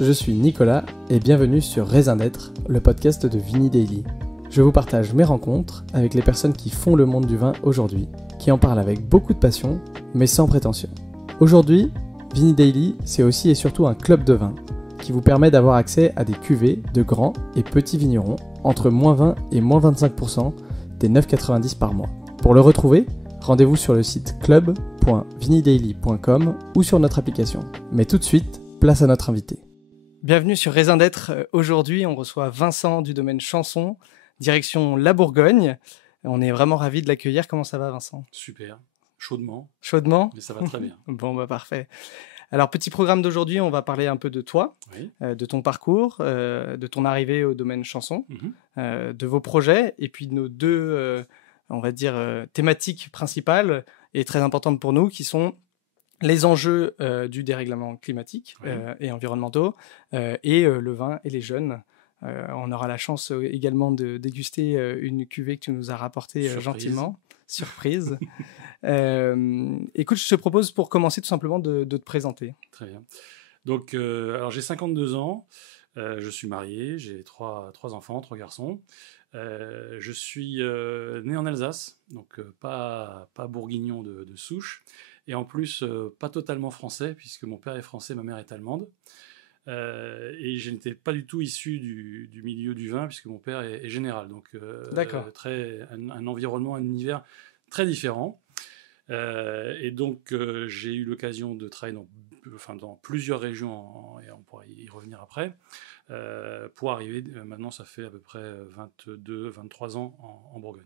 je suis Nicolas et bienvenue sur Raisin d'être, le podcast de Vini Daily. Je vous partage mes rencontres avec les personnes qui font le monde du vin aujourd'hui, qui en parlent avec beaucoup de passion, mais sans prétention. Aujourd'hui, Vini Daily, c'est aussi et surtout un club de vin qui vous permet d'avoir accès à des cuvées de grands et petits vignerons entre -20 et -25% des 9,90 par mois. Pour le retrouver, rendez-vous sur le site club.vinidaily.com ou sur notre application. Mais tout de suite, place à notre invité. Bienvenue sur Raisin d'être. Aujourd'hui, on reçoit Vincent du domaine Chanson, direction la Bourgogne. On est vraiment ravis de l'accueillir. Comment ça va, Vincent ? Super, chaudement. Chaudement ? Mais ça va très bien. Bon, parfait. Alors, petit programme d'aujourd'hui, on va parler un peu de toi, Oui. de ton parcours, de ton arrivée au domaine Chanson, de vos projets, et puis de nos deux, thématiques principales et très importantes pour nous, qui sont les enjeux du dérèglement climatique et environnementaux, et le vin et les jeunes. On aura la chance également de déguster une cuvée que tu nous as rapportée gentiment. Surprise. Écoute, je te propose pour commencer tout simplement de te présenter. Très bien. Donc, alors j'ai 52 ans, je suis marié, j'ai trois enfants, 3 garçons. Je suis né en Alsace, donc pas bourguignon de souche, et en plus pas totalement français, puisque mon père est français, ma mère est allemande. Et je n'étais pas du tout issu du milieu du vin, puisque mon père est général, donc un environnement, un univers très différent. Et donc j'ai eu l'occasion de travailler dans plusieurs régions, et on pourra y revenir après, pour arriver, maintenant ça fait à peu près 22-23 ans en Bourgogne.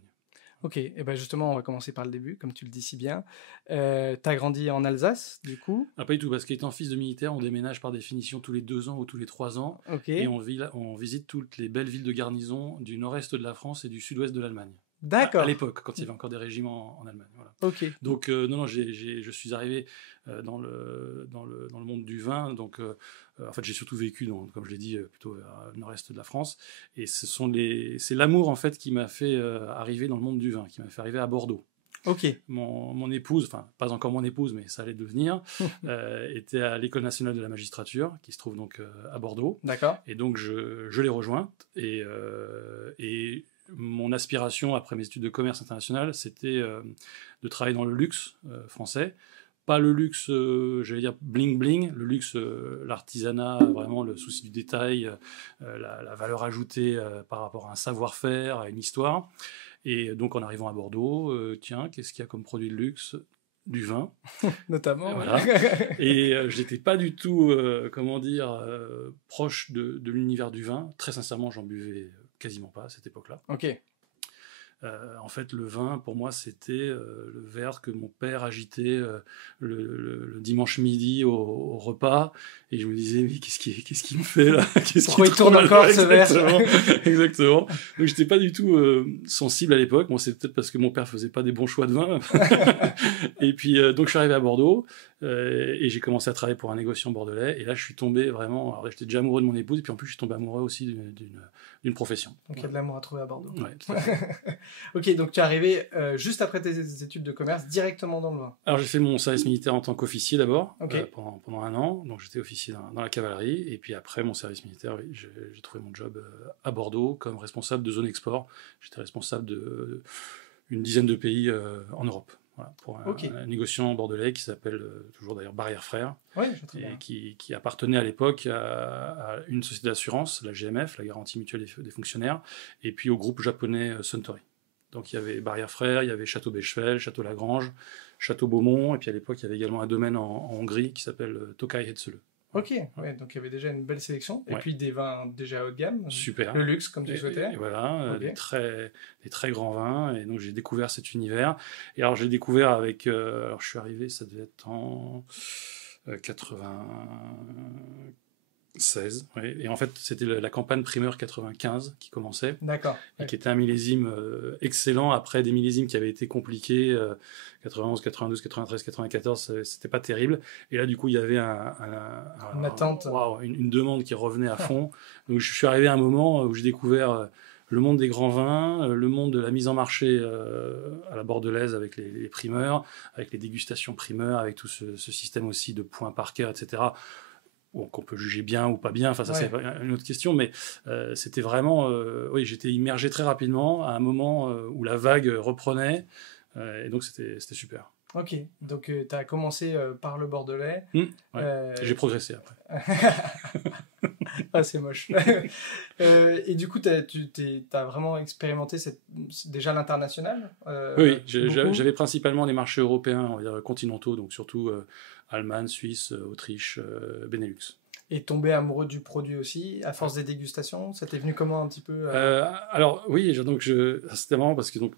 Ok, et ben justement on va commencer par le début, comme tu le dis si bien. T'as grandi en Alsace, du coup ? Pas du tout, parce qu'étant fils de militaire, on déménage par définition tous les 2 ans ou tous les 3 ans, et on visite toutes les belles villes de garnison du nord-est de la France et du sud-ouest de l'Allemagne. D'accord. À l'époque, quand il y avait encore des régiments en Allemagne. Voilà. Ok. Donc, non, je suis arrivé dans le monde du vin. Donc, en fait, j'ai surtout vécu, comme je l'ai dit, plutôt vers le nord-est de la France. Et c'est l'amour, en fait, qui m'a fait arriver dans le monde du vin, qui m'a fait arriver à Bordeaux. Ok. Mon épouse, enfin, pas encore mon épouse, mais ça allait devenir, était à l'École nationale de la magistrature, qui se trouve donc à Bordeaux. D'accord. Et donc, je l'ai rejointe. Et mon aspiration, après mes études de commerce international, c'était de travailler dans le luxe français. Pas le luxe, j'allais dire bling-bling, le luxe, l'artisanat, vraiment le souci du détail, la valeur ajoutée par rapport à un savoir-faire, à une histoire. Et donc, en arrivant à Bordeaux, tiens, qu'est-ce qu'il y a comme produit de luxe ? Du vin. Notamment. Voilà. Et je n'étais pas du tout, proche de l'univers du vin. Très sincèrement, j'en buvais quasiment pas à cette époque-là. Ok. En fait, le vin, pour moi, c'était le verre que mon père agitait le dimanche midi au repas. Et je me disais, mais qu'est-ce qu'il me fait là ? Pourquoi il tourne encore ce verre ? Exactement. Donc, je n'étais pas du tout sensible à l'époque. Bon, c'est peut-être parce que mon père faisait pas des bons choix de vin. Et puis, donc, je suis arrivé à Bordeaux et j'ai commencé à travailler pour un négociant bordelais. Et là, je suis tombé vraiment... Alors, j'étais déjà amoureux de mon épouse. Et puis, en plus, je suis tombé amoureux aussi d'une profession. Donc, il y a de l'amour à trouver à Bordeaux. Ouais, tout à fait. Ok, donc tu es arrivé juste après tes études de commerce, directement dans le vin. Alors j'ai fait mon service militaire en tant qu'officier d'abord, Okay. pendant 1 an, donc j'étais officier dans la cavalerie, et puis après mon service militaire, oui, j'ai trouvé mon job à Bordeaux comme responsable de zone export. J'étais responsable d'une dizaine de pays en Europe. Voilà, pour un négociant bordelais qui s'appelle toujours d'ailleurs Barrière Frères, et qui appartenait à l'époque à une société d'assurance, la GMF, la Garantie Mutuelle des Fonctionnaires, et puis au groupe japonais Suntory. Donc il y avait Barrière Frères, il y avait Château Bechevel, Château Lagrange, Château Beaumont, et puis à l'époque il y avait également un domaine en Hongrie qui s'appelle Tokai Hetzeleu. Ok, ouais, donc il y avait déjà une belle sélection, et puis des vins déjà haut de gamme. Super. Le luxe, comme tu souhaitais. Et voilà, des très grands vins, et donc j'ai découvert cet univers. Et alors j'ai découvert avec... alors je suis arrivé, ça devait être en 96, oui. Et en fait c'était la campagne primeur 95 qui commençait. D'accord. Et qui était un millésime excellent après des millésimes qui avaient été compliqués, 91, 92, 93, 94, c'était pas terrible. Et là, du coup, il y avait une attente. Une demande qui revenait à fond. Donc, je suis arrivé à un moment où j'ai découvert le monde des grands vins, le monde de la mise en marché à la bordelaise avec les primeurs, avec les dégustations primeurs, avec tout ce système aussi de points par cœur, etc. qu'on peut juger bien ou pas bien, enfin ça c'est une autre question, mais c'était vraiment, oui, j'étais immergé très rapidement à un moment où la vague reprenait, et donc c'était super. Ok, donc tu as commencé par le bordelais. J'ai progressé après. Ah, c'est moche. Et du coup, tu as vraiment expérimenté déjà l'international Oui, j'avais principalement les marchés européens, on va dire continentaux, donc surtout Allemagne, Suisse, Autriche, Benelux. Et tomber amoureux du produit aussi, à force des dégustations, ça t'est venu comment un petit peu Alors oui, c'était marrant parce que donc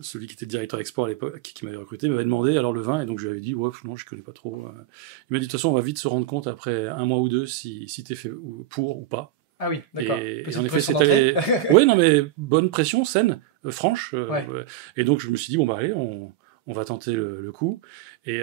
celui qui était directeur export à l'époque, qui m'avait recruté, m'avait demandé alors le vin, et donc je lui avais dit ouais, non, je connais pas trop. Il m'a dit de toute façon, on va vite se rendre compte après 1 mois ou 2 si t'es fait pour ou pas. Ah oui, d'accord. Et en effet, c'était oui, non mais bonne pression, saine, franche. Et donc je me suis dit bon bah allez, on va tenter le coup. Et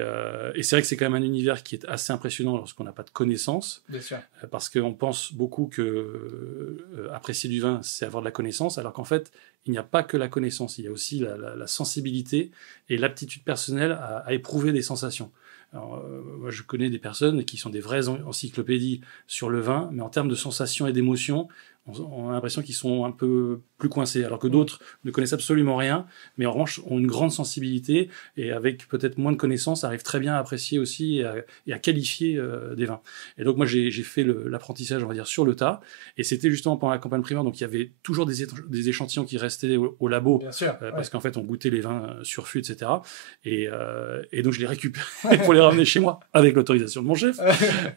c'est vrai que c'est quand même un univers qui est assez impressionnant lorsqu'on n'a pas de connaissances. Bien sûr. Parce qu'on pense beaucoup que apprécier du vin, c'est avoir de la connaissance, alors qu'en fait, il n'y a pas que la connaissance, il y a aussi la sensibilité et l'aptitude personnelle à éprouver des sensations. Alors, moi, je connais des personnes qui sont des vraies encyclopédies sur le vin, mais en termes de sensations et d'émotions, on a l'impression qu'ils sont un peu plus coincés, alors que d'autres ne connaissent absolument rien, mais en revanche ont une grande sensibilité et avec peut-être moins de connaissances arrivent très bien à apprécier aussi et à qualifier des vins. Et donc moi j'ai fait l'apprentissage, on va dire, sur le tas, et c'était justement pendant la campagne primaire, donc il y avait toujours des échantillons qui restaient au labo, bien sûr, parce qu'en fait on goûtait les vins sur fût, etc. Et donc je les récupérais pour les ramener chez moi avec l'autorisation de mon chef,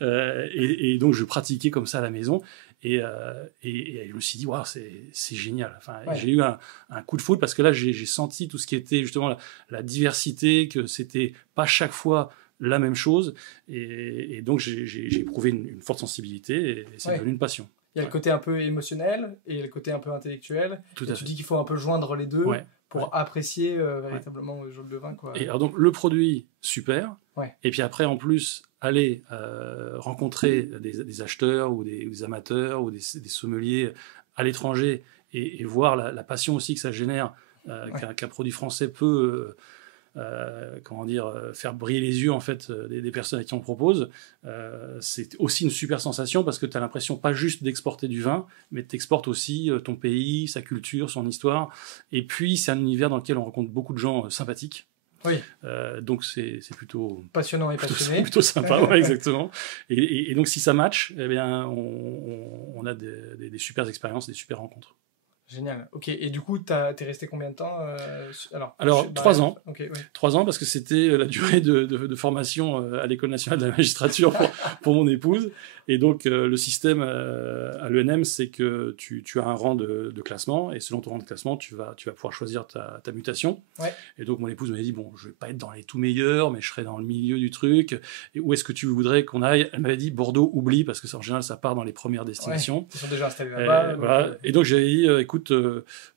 et donc je pratiquais comme ça à la maison. Et je me suis dit, waouh, c'est génial. Enfin, j'ai eu un coup de foudre parce que là, j'ai senti tout ce qui était justement la diversité, que c'était pas chaque fois la même chose. Et donc, j'ai éprouvé une forte sensibilité et c'est devenu une passion. Il y a le côté un peu émotionnel et le côté un peu intellectuel. Tout à fait. Tu dis qu'il faut un peu joindre les deux pour apprécier véritablement le jeu de vin, quoi. Et alors, donc, le produit, super. Et puis après, en plus, aller rencontrer des acheteurs ou des amateurs ou des sommeliers à l'étranger et voir la passion aussi que ça génère, qu'un produit français peut faire briller les yeux en fait des personnes à qui on propose, c'est aussi une super sensation parce que tu as l'impression pas juste d'exporter du vin, mais tu exportes aussi ton pays, sa culture, son histoire. Et puis c'est un univers dans lequel on rencontre beaucoup de gens sympathiques. Oui. Donc c'est plutôt passionnant et passionné. Plutôt sympa, ouais, exactement. Et donc si ça match, eh bien on a des super expériences, des super rencontres. Génial. Ok. Et du coup, t'es resté combien de temps Alors 3 ans. Okay, 3 ans parce que c'était la durée de formation à l'École nationale de la magistrature pour mon épouse. Et donc le système à l'ENM, c'est que tu as un rang de classement et selon ton rang de classement, tu vas pouvoir choisir ta mutation. Ouais. Et donc mon épouse m'a dit bon, je vais pas être dans les tout meilleurs, mais je serai dans le milieu du truc. Et où est-ce que tu voudrais qu'on aille? Elle m'avait dit Bordeaux, oublie, parce que en général ça part dans les premières destinations. Ouais, ils sont déjà installés là-bas. Voilà. Et donc j'avais dit écoute,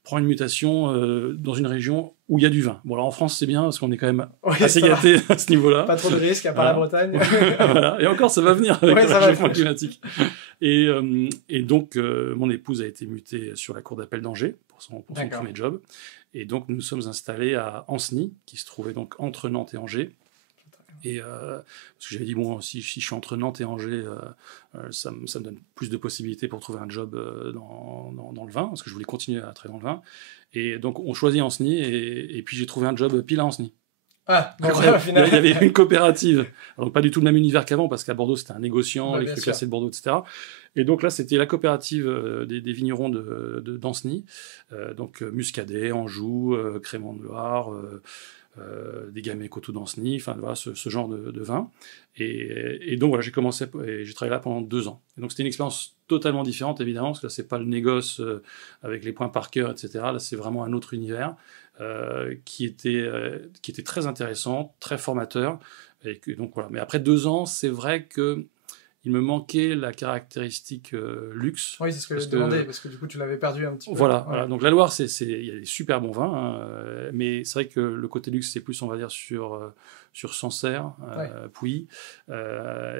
prends une mutation dans une région où il y a du vin. Bon, alors en France, c'est bien parce qu'on est quand même assez gâtés à ce niveau-là. Pas trop de risques, à part la Bretagne. Voilà. Et encore, ça va venir avec le réchauffement climatique. Et donc, mon épouse a été mutée sur la cour d'appel d'Angers pour son premier job. Et donc, nous sommes installés à Ancenis, qui se trouvait donc entre Nantes et Angers. Et parce que j'avais dit bon, si je suis entre Nantes et Angers, ça me donne plus de possibilités pour trouver un job dans le vin, parce que je voulais continuer à travailler dans le vin. Et donc on choisit Ancenis, et puis j'ai trouvé un job pile à Ancenis. Ah, donc il y avait une coopérative, donc pas du tout le même univers qu'avant, parce qu'à Bordeaux c'était un négociant, les trucs classés de Bordeaux, etc. Et donc là c'était la coopérative des vignerons d'Ancenis, donc Muscadet, Anjou, Crémant de Loire, des gamay coteaux d'Ancenis, enfin voilà, ce genre de vin. Et donc voilà, j'ai commencé et j'ai travaillé là pendant 2 ans. Et donc c'était une expérience totalement différente évidemment, parce que là c'est pas le négoce avec les points par cœur, etc. Là c'est vraiment un autre univers qui était très intéressant, très formateur. Et donc voilà. Mais après 2 ans, c'est vrai que il me manquait la caractéristique luxe. Oui, c'est ce que je demandais, parce que du coup, tu l'avais perdu un petit peu. Voilà. Donc la Loire, il y a des super bons vins, mais c'est vrai que le côté luxe, c'est plus, on va dire, sur Sancerre, Pouilly.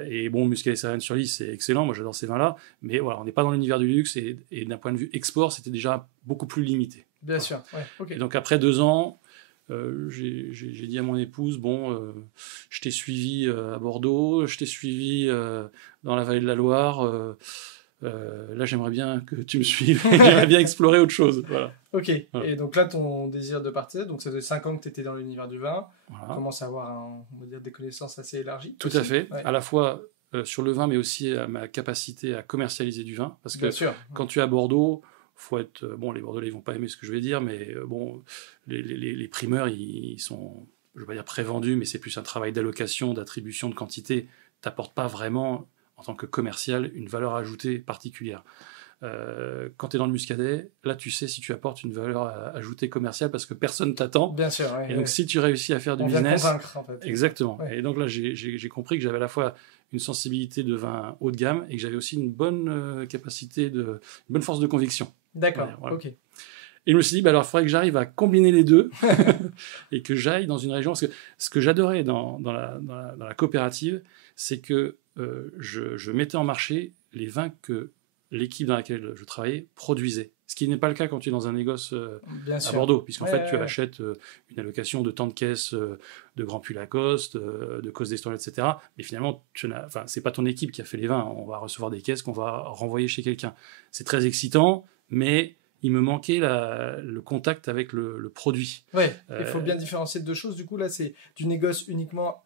Et bon, Muscadet et Cévennes-sur-Lys, c'est excellent. Moi, j'adore ces vins-là. Mais voilà, on n'est pas dans l'univers du luxe, et d'un point de vue export, c'était déjà beaucoup plus limité. Bien sûr, ouais. Okay. Et donc après 2 ans, j'ai dit à mon épouse, bon, je t'ai suivi à Bordeaux, je t'ai suivi dans la vallée de la Loire. Là, j'aimerais bien que tu me suives. J'aimerais bien explorer autre chose. Voilà. Ok. Voilà. Et donc là, ton désir de partir, donc ça fait 5 ans que tu étais dans l'univers du vin. Voilà. Tu commences à avoir on va dire, des connaissances assez élargies. Tout à fait. Ouais. À la fois sur le vin, mais aussi à ma capacité à commercialiser du vin. Parce que quand tu es à Bordeaux, faut être bon. Les Bordelais, ils vont pas aimer ce que je vais dire, mais bon, les primeurs, ils sont, je vais pas dire prévendus, mais c'est plus un travail d'allocation, d'attribution de quantité. T'apportes pas vraiment, en tant que commercial, une valeur ajoutée particulière. Quand tu es dans le muscadet, là tu sais si tu apportes une valeur ajoutée commerciale parce que personne t'attend. Bien sûr. Ouais, et donc si tu réussis à faire du business, convaincre, en fait. Exactement. Ouais. Et donc là j'ai compris que j'avais à la fois une sensibilité de vin haut de gamme et que j'avais aussi une bonne capacité une bonne force de conviction. D'accord. Voilà. Ok. Et je me suis dit, alors il faudrait que j'arrive à combiner les deux et que j'aille dans une région. Parce que ce que j'adorais dans la coopérative, c'est que je mettais en marché les vins que l'équipe dans laquelle je travaillais produisait. Ce qui n'est pas le cas quand tu es dans un négoce à Bordeaux, puisqu'en fait, tu achètes une allocation de temps de caisse de Grand Puy Lacoste, de Cos d'Estourel, etc. Mais finalement, c'est pas ton équipe qui a fait les vins. On va recevoir des caisses qu'on va renvoyer chez quelqu'un. C'est très excitant, mais il me manquait le contact avec le produit. Oui, il faut bien différencier deux choses. Du coup, là, c'est du négoce uniquement,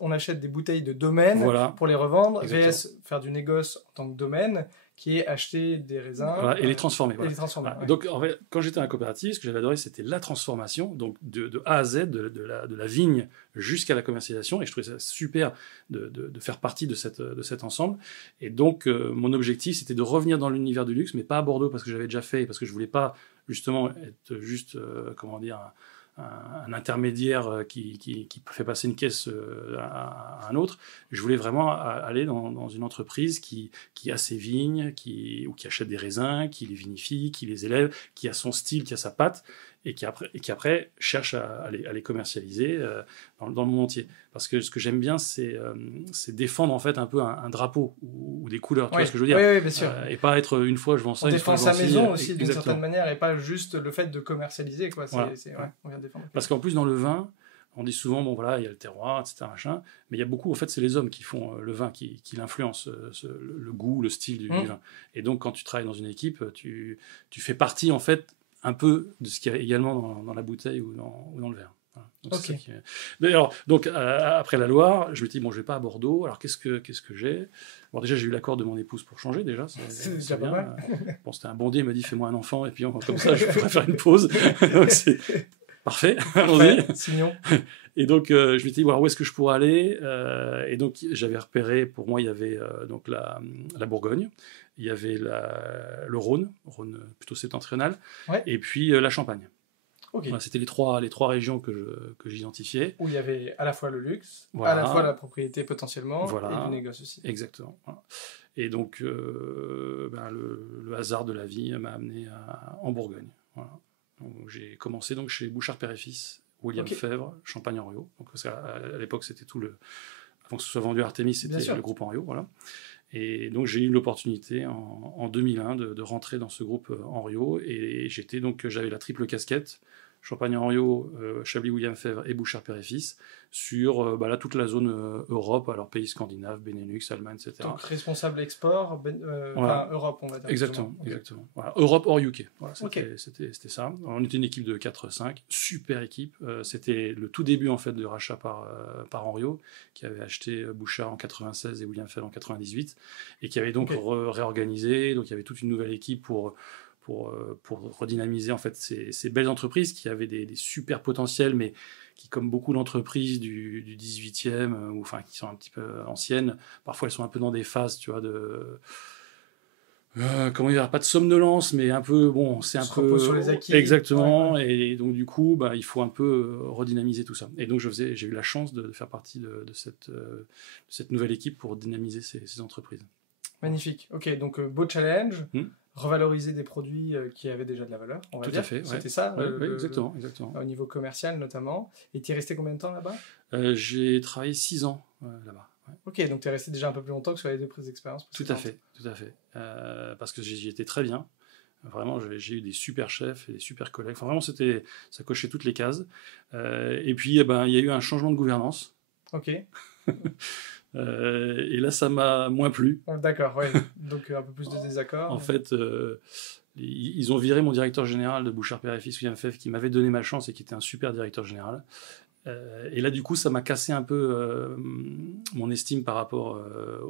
on achète des bouteilles de domaine pour les revendre, VS faire du négoce en tant que domaine, qui est acheter des raisins et les transformer. Et les transformer. Ouais. Donc, en fait, quand j'étais à la coopérative, ce que j'avais adoré, c'était la transformation, donc de A à Z, de la vigne jusqu'à la commercialisation. Et je trouvais ça super de faire partie de cet ensemble. Et donc, mon objectif, c'était de revenir dans l'univers du luxe, mais pas à Bordeaux, parce que j'avais déjà fait, parce que je voulais pas justement être juste, un intermédiaire qui fait passer une caisse à un autre. Je voulais vraiment aller dans une entreprise qui a ses vignes, ou qui achète des raisins, qui les vinifie, qui les élève, qui a son style, qui a sa patte, et qui après cherche à les commercialiser dans le monde entier. Parce que ce que j'aime bien, c'est défendre en fait un peu un drapeau ou des couleurs, tu vois ce que je veux dire. Oui, bien sûr. Et pas être une fois je vends ça, on défend sa maison aussi d'une certaine manière, et pas juste le fait de commercialiser, quoi. On vient défendre. Parce qu'en plus dans le vin, on dit souvent, bon voilà, il y a le terroir, etc. Machin, mais il y a beaucoup, en fait, c'est les hommes qui font le vin, qui l'influencent, le goût, le style du vin. Et donc, quand tu travailles dans une équipe, tu fais partie, en fait, un peu de ce qu'il y a également dans la bouteille ou dans le verre. Voilà. Donc, D'ailleurs, donc après la Loire, je me dis, bon, je vais pas à Bordeaux, alors qu'est-ce que j'ai ? Bon, déjà, j'ai eu l'accord de mon épouse pour changer, déjà. C'est bien. Pas mal. Bon, c'était un bon deal, elle m'a dit, fais-moi un enfant, et puis comme ça, je pourrais faire une pause. Donc, c'est parfait, allons-y. Signons. Et donc, je me suis dit, où est-ce que je pourrais aller ? Et donc, j'avais repéré, pour moi, il y avait donc la Bourgogne, il y avait le Rhône plutôt septentrional, et puis la Champagne. Okay. Voilà, c'était les trois régions que j'identifiais. Où il y avait à la fois le luxe, à la fois la propriété potentiellement, et du négoce aussi. Exactement. Voilà. Et donc, le hasard de la vie m'a amené en Bourgogne. Voilà. Donc, j'ai commencé donc chez Bouchard Père et Fils, William Fèvre, Champagne Henriot. Donc à l'époque, c'était avant que ce soit vendu à Artémis, c'était le groupe Henriot, voilà. Et donc j'ai eu l'opportunité en 2001 de rentrer dans ce groupe Henriot, et j'avais la triple casquette, Champagne Henriot, Chablis William Fèvre et Bouchard Père et Fils, sur toute la zone Europe, alors pays scandinaves, Benelux, Allemagne, etc. Donc responsable export, Europe, on va dire. Exactement. Voilà. Europe hors UK. Voilà, c'était ça. On était une équipe de 4-5, super équipe. C'était le tout début en fait de rachat par Henriot, qui avait acheté Bouchard en 96 et William Fèvre en 98, et qui avait donc réorganisé. Donc il y avait toute une nouvelle équipe pour redynamiser en fait ces belles entreprises qui avaient des super potentiels, mais qui, comme beaucoup d'entreprises du 18e, qui sont un petit peu anciennes, parfois elles sont un peu dans des phases, tu vois, comment dire, pas de somnolence, mais un peu, c'est un peu sur les acquis. Exactement. Et donc du coup, il faut un peu redynamiser tout ça. Et donc j'ai eu la chance de faire partie de cette nouvelle équipe pour dynamiser ces entreprises. Magnifique. Ok, donc beau challenge. Revaloriser des produits qui avaient déjà de la valeur, on va dire. Tout à fait. C'était ça, exactement. Au niveau commercial notamment. Et tu es resté combien de temps là-bas ? J'ai travaillé 6 ans là-bas. Ouais. Ok, donc tu es resté déjà un peu plus longtemps que sur les deux prises d'expérience. Tout à fait. Parce que j'y étais très bien. Vraiment, j'ai eu des super chefs et des super collègues. Enfin, vraiment, ça cochait toutes les cases. Et puis, il y a eu un changement de gouvernance. Ok. Et là, ça m'a moins plu. D'accord, ouais. Donc, un peu plus de désaccord. En fait, ils ont viré mon directeur général de Bouchard Père et Fils, William Feff, qui m'avait donné ma chance et qui était un super directeur général. Et là, du coup, ça m'a cassé un peu mon estime par rapport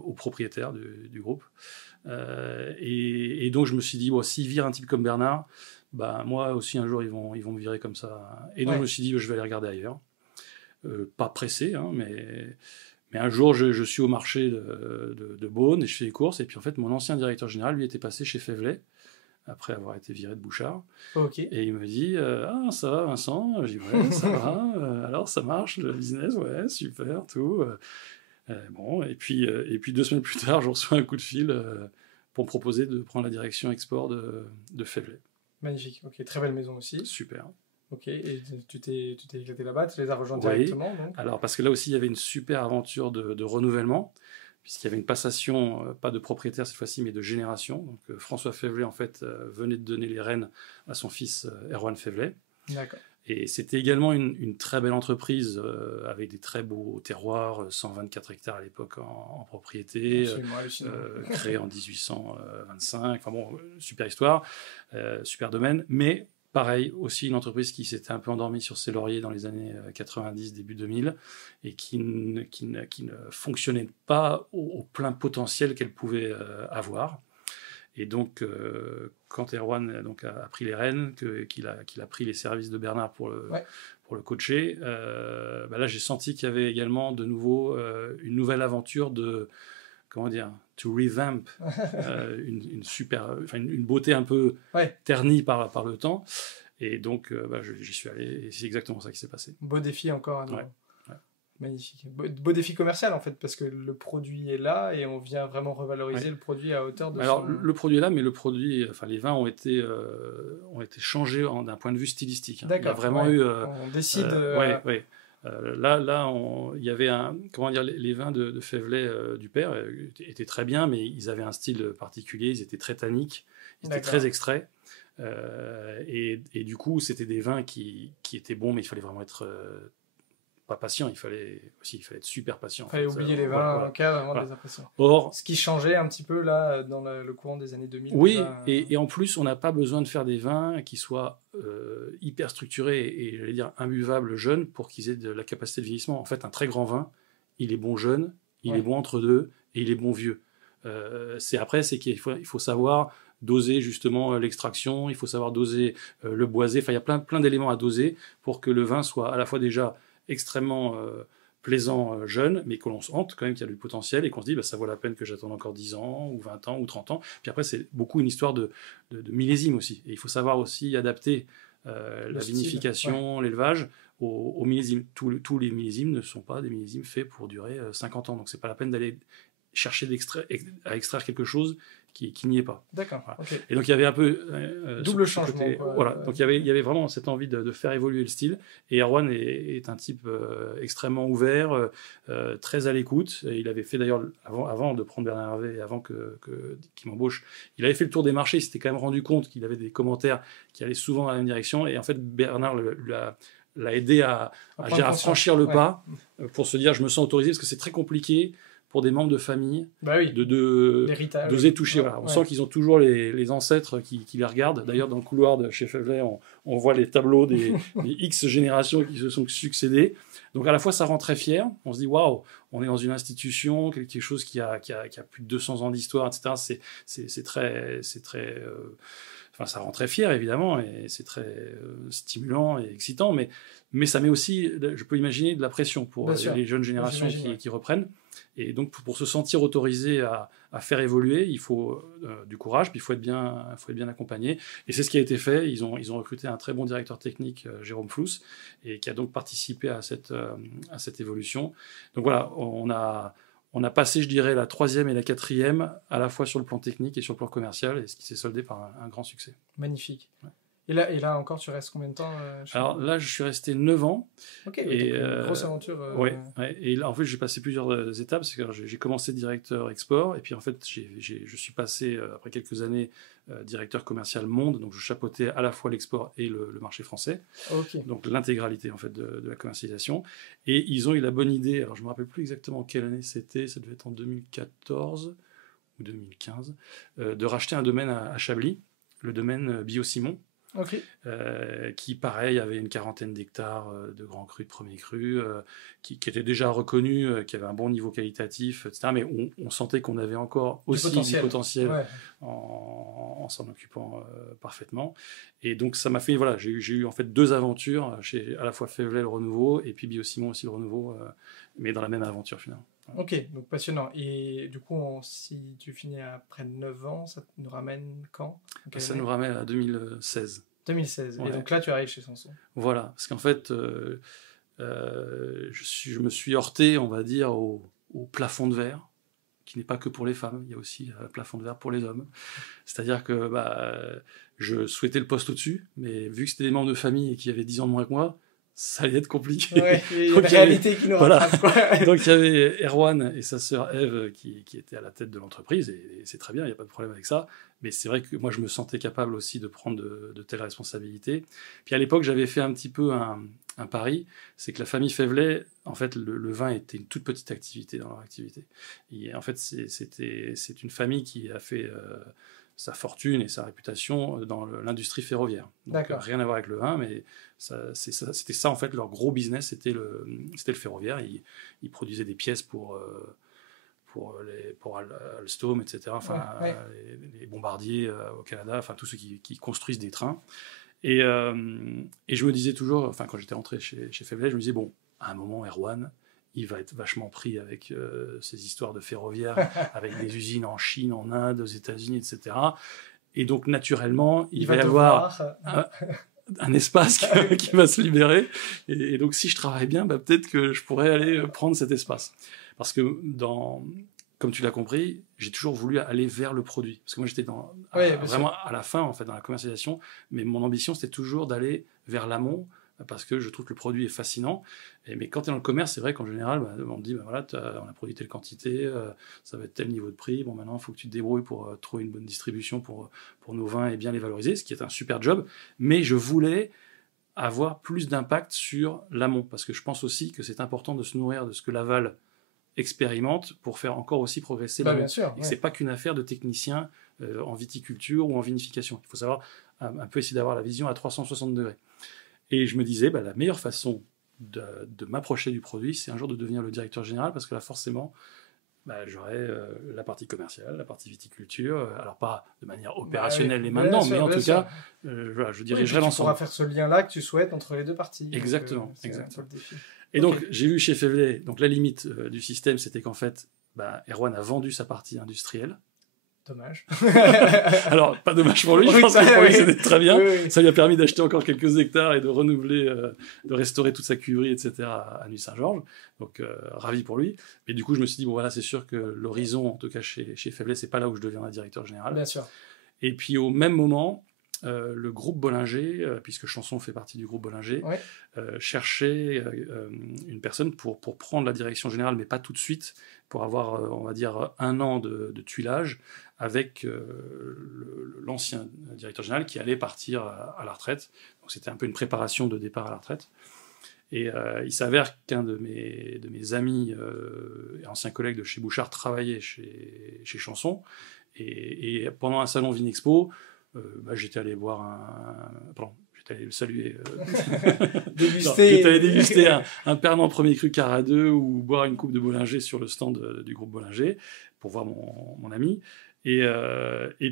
aux propriétaires du groupe. Et donc, je me suis dit, bon, s'ils virent un type comme Bernard, bah, moi aussi, un jour, ils vont me virer comme ça. Et donc, je me suis dit, je vais aller regarder ailleurs. Pas pressé, hein, mais un jour, je suis au marché de Beaune et je fais les courses. Et puis, en fait, mon ancien directeur général, lui, était passé chez Fevlet, après avoir été viré de Bouchard. Ok. Et il me dit ah, ça va, Vincent? Je dis ouais, ça va. Alors, ça marche, le business? Ouais, super, tout. Bon, et puis 2 semaines plus tard, je reçois un coup de fil pour me proposer de prendre la direction export de Fevlet. Magnifique. Ok, très belle maison aussi. Super. Ok, et tu t'es éclaté là-bas, tu les as rejoints directement donc. Alors, parce que là aussi, il y avait une super aventure de renouvellement, puisqu'il y avait une passation, pas de propriétaire cette fois-ci, mais de génération. Donc, François Fevlet, en fait, venait de donner les rênes à son fils Erwan Fevlet. D'accord. Et c'était également une très belle entreprise avec des très beaux terroirs, 124 hectares à l'époque en propriété, créé en 1825. Enfin bon, super histoire, super domaine. Mais pareil, aussi une entreprise qui s'était un peu endormie sur ses lauriers dans les années 90, début 2000, et qui ne fonctionnait pas au plein potentiel qu'elle pouvait avoir. Et donc, quand Erwan a pris les rênes, qu'il a pris les services de Bernard pour le coacher, là, j'ai senti qu'il y avait également de nouveau une nouvelle aventure to revamp, une beauté un peu ternie par le temps. Et donc, j'y suis allé et c'est exactement ça qui s'est passé. Beau défi encore. Magnifique. Beau défi commercial en fait, parce que le produit est là et on vient vraiment revaloriser le produit à hauteur de le produit est là, mais les vins ont été changés d'un point de vue stylistique. D'accord. Il y a vraiment eu... on décide... Là, il y avait les vins de Fevlet du père étaient très bien, mais ils avaient un style particulier, ils étaient très tanniques, ils étaient très extraits. Et du coup, c'était des vins qui étaient bons, mais il fallait vraiment être... pas patient, il fallait être super patient. Il fallait oublier les vins en cave avant de les apprécier. Or, ce qui changeait un petit peu là dans le courant des années 2000. Oui, et en plus, on n'a pas besoin de faire des vins qui soient hyper structurés et j'allais dire imbuvables jeunes pour qu'ils aient de la capacité de vieillissement. En fait, un très grand vin, il est bon jeune, il est bon entre deux et il est bon vieux. C'est qu'il faut savoir doser justement l'extraction, il faut savoir doser le boisé. Enfin, il y a plein d'éléments à doser pour que le vin soit à la fois déjà extrêmement plaisant jeune, mais que l'on sente quand même qu'il y a du potentiel et qu'on se dit ça vaut la peine que j'attende encore 10 ans ou 20 ans ou 30 ans. Puis après, c'est beaucoup une histoire de millésime aussi. Et il faut savoir aussi adapter la vinification, l'élevage au millésime. Tous les millésimes ne sont pas des millésimes faits pour durer 50 ans. Donc, c'est pas la peine d'aller chercher à extraire quelque chose qui n'y est pas. D'accord. Voilà. Okay. Et donc il y avait un peu double changement. Voilà. Donc il y avait vraiment cette envie de faire évoluer le style. Et Erwan est un type extrêmement ouvert, très à l'écoute. Et il avait fait d'ailleurs avant de prendre Bernard Hervé, avant qu'il m'embauche, il avait fait le tour des marchés. Il s'était quand même rendu compte qu'il avait des commentaires qui allaient souvent dans la même direction. Et en fait Bernard l'a aidé à franchir le pas pour se dire je me sens autorisé parce que c'est très compliqué pour des membres de famille, d'oser toucher. Voilà. On sent qu'ils ont toujours les ancêtres qui les regardent. D'ailleurs, dans le couloir de chez Fevlet, on voit les tableaux des X générations qui se sont succédées. Donc, à la fois, ça rend très fier. On se dit, waouh, on est dans une institution, quelque chose qui a plus de 200 ans d'histoire, etc. C'est très... ça rend très fier, évidemment, et c'est très stimulant et excitant, mais ça met aussi, je peux imaginer, de la pression pour les jeunes générations qui reprennent. Et donc, pour se sentir autorisé à faire évoluer, il faut du courage, puis il faut être bien accompagné. Et c'est ce qui a été fait. Ils ont recruté un très bon directeur technique, Jérôme Flouss, et qui a donc participé à cette évolution. Donc voilà, on a passé, je dirais, la 3e et la 4e, à la fois sur le plan technique et sur le plan commercial, et ce qui s'est soldé par un grand succès. Magnifique. Ouais. Et là encore, tu restes combien de temps Alors là, je suis resté 9 ans. Ok, et donc, une grosse aventure. Ouais. Et là, en fait, j'ai passé plusieurs étapes. C'est que j'ai commencé directeur export, et puis en fait, je suis passé, après quelques années, directeur commercial monde. Donc, je chapeautais à la fois l'export et le marché français. Okay. Donc, l'intégralité en fait de la commercialisation. Et ils ont eu la bonne idée, alors je ne me rappelle plus exactement quelle année c'était, ça devait être en 2014 ou 2015, de racheter un domaine à Chablis, le domaine Bio-Simon. Okay. Qui, pareil, avait une 40aine d'hectares de grands crus, de premiers crus, qui était déjà reconnu, qui avait un bon niveau qualitatif, etc. Mais on sentait qu'on avait encore aussi du potentiel ouais. en s'en occupant parfaitement. Et donc, ça m'a fait, voilà, j'ai eu en fait 2 aventures, chez à la fois Faivelet, le renouveau, et puis Bio-Simon aussi, le renouveau, mais dans la même aventure, finalement. Ok, donc passionnant. Et du coup, si tu finis après 9 ans, ça nous ramène quand? Ça nous ramène à 2016. 2016. Ouais. Et donc là, tu arrives chez Sanson. Voilà, parce qu'en fait, je me suis heurté, on va dire, au plafond de verre, qui n'est pas que pour les femmes, il y a aussi un plafond de verre pour les hommes. C'est-à-dire que je souhaitais le poste au-dessus, mais vu que c'était des membres de famille et qui avaient 10 ans de moins que moi, ça allait être compliqué. Ouais, il y a une réalité qui nous rattrape. Voilà. Donc il y avait Erwan et sa sœur Eve qui étaient à la tête de l'entreprise, et c'est très bien, il n'y a pas de problème avec ça. Mais c'est vrai que moi, je me sentais capable aussi de prendre de telles responsabilités. Puis à l'époque, j'avais fait un petit peu un pari, c'est que la famille Faivelet, en fait, le vin était une toute petite activité dans leur activité. Et en fait, c'est une famille qui a fait sa fortune et sa réputation dans l'industrie ferroviaire. Donc, rien à voir avec le vin, mais c'était ça, en fait, leur gros business, c'était le ferroviaire. Ils produisaient des pièces pour Alstom, etc., enfin, ouais. Les bombardiers au Canada, enfin, tous ceux qui construisent des trains. Et je me disais toujours, enfin, quand j'étais rentré chez Faivelet, je me disais, bon, à un moment, Erwan, il va être vachement pris avec ces histoires de ferroviaire, avec des usines en Chine, en Inde, aux États-Unis, etc. Et donc, naturellement, il va y avoir un espace qui va se libérer. Et donc, si je travaille bien, peut-être que je pourrais aller prendre cet espace. Parce que, comme tu l'as compris, j'ai toujours voulu aller vers le produit. Parce que moi, j'étais vraiment à la fin, en fait, dans la commercialisation. Mais mon ambition, c'était toujours d'aller vers l'amont, parce que je trouve que le produit est fascinant. Mais quand tu es dans le commerce, c'est vrai qu'en général, on te dit, voilà, on a produit telle quantité, ça va être tel niveau de prix. Bon, maintenant, il faut que tu te débrouilles pour trouver une bonne distribution pour nos vins et bien les valoriser, ce qui est un super job. Mais je voulais avoir plus d'impact sur l'amont, parce que je pense aussi que c'est important de se nourrir de ce que l'aval expérimente pour faire encore aussi progresser l'amont. Et c'est pas qu'une affaire de technicien en viticulture ou en vinification. Il faut savoir un peu essayer d'avoir la vision à 360 degrés. Et je me disais, la meilleure façon de m'approcher du produit, c'est un jour de devenir le directeur général, parce que là, forcément, j'aurai la partie commerciale, la partie viticulture, alors pas de manière opérationnelle les mains dedans, mais en tout cas, je dirigerai l'ensemble. Tu pourras faire ce lien-là que tu souhaites entre les deux parties. Exactement. Donc, exactement. Et donc, j'ai vu chez Faivelet, donc la limite du système, c'était qu'en fait, Erwan a vendu sa partie industrielle. Dommage. Alors, pas dommage pour lui, je pense que pour lui, c'était très bien. Oui. Ça lui a permis d'acheter encore quelques hectares et de renouveler, de restaurer toute sa cuverie, etc. à Nuit-Saint-Georges. Donc, ravi pour lui. Mais du coup, je me suis dit, bon, voilà, c'est sûr que l'horizon, en tout cas chez Faivelet, c'est pas là où je deviendrai directeur général. Bien sûr. Et puis, au même moment, le groupe Bollinger, puisque Chanson fait partie du groupe Bollinger, cherchait une personne pour prendre la direction générale, mais pas tout de suite, pour avoir, on va dire, 1 an de tuilage avec l'ancien directeur général qui allait partir à la retraite. Donc c'était un peu une préparation de départ à la retraite. Et il s'avère qu'un de mes amis et anciens collègues de chez Bouchard travaillait chez Chanson. Et pendant un salon Vinexpo, j'étais allé voir j'étais allé le saluer. J'étais allé déguster un Pernod Premier Cru Cara 2 ou boire une coupe de Bollinger sur le stand du groupe Bollinger pour voir mon ami. Et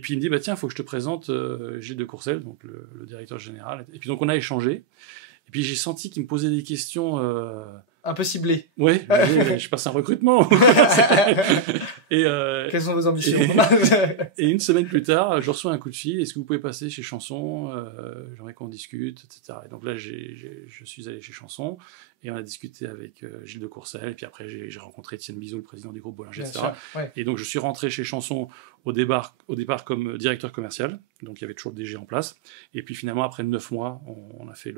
puis il me dit, tiens, il faut que je te présente Gilles de Courcelles, donc le directeur général. Et puis donc on a échangé. Et puis j'ai senti qu'il me posait des questions... un peu ciblées. Oui, je passe un recrutement. Quelles sont vos ambitions? Et 1 semaine plus tard, je reçois un coup de fil. Est-ce que vous pouvez passer chez Chanson? J'aimerais qu'on discute, etc. Et donc là, je suis allé chez Chanson. Et on a discuté avec Gilles de Courcelles. Et puis après, j'ai rencontré Étienne Bizot, le président du groupe Bollinger, Bien etc. sûr, ouais. Et donc, je suis rentré chez Chanson au départ comme directeur commercial. Donc, il y avait toujours le DG en place. Et puis finalement, après 9 mois, on a fait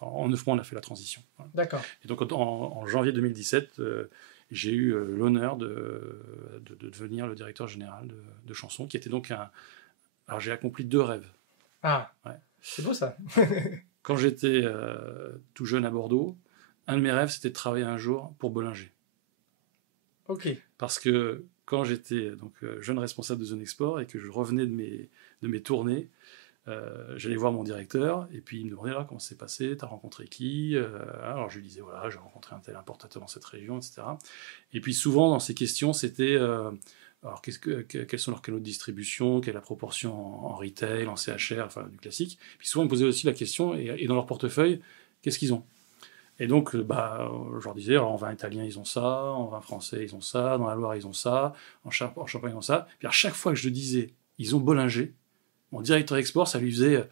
en 9 mois, on a fait la transition. Voilà. D'accord. Et donc, en janvier 2017, j'ai eu l'honneur de devenir le directeur général de Chanson, qui était donc Alors, j'ai accompli 2 rêves. Ah, ouais. C'est beau ça. Quand j'étais tout jeune à Bordeaux, un de mes rêves, c'était de travailler un jour pour Bollinger. Ok. Parce que quand j'étais donc jeune responsable de zone export et que je revenais de mes tournées, j'allais voir mon directeur et puis il me demandait là comment c'est passé, t'as rencontré qui alors je lui disais voilà, j'ai rencontré un tel importateur dans cette région, etc. Et puis souvent dans ces questions, c'était alors quels sont leurs canaux de distribution, quelle est la proportion en retail, en CHR, enfin du classique. Puis souvent ils me posaient aussi la question et dans leur portefeuille, qu'est-ce qu'ils ont? Et donc, je leur disais, alors, en vin italien, ils ont ça, en vin français, ils ont ça, dans la Loire, ils ont ça, en Champagne, ils ont ça. Puis à chaque fois que je disais, ils ont Bollinger, mon directeur export, ça lui faisait,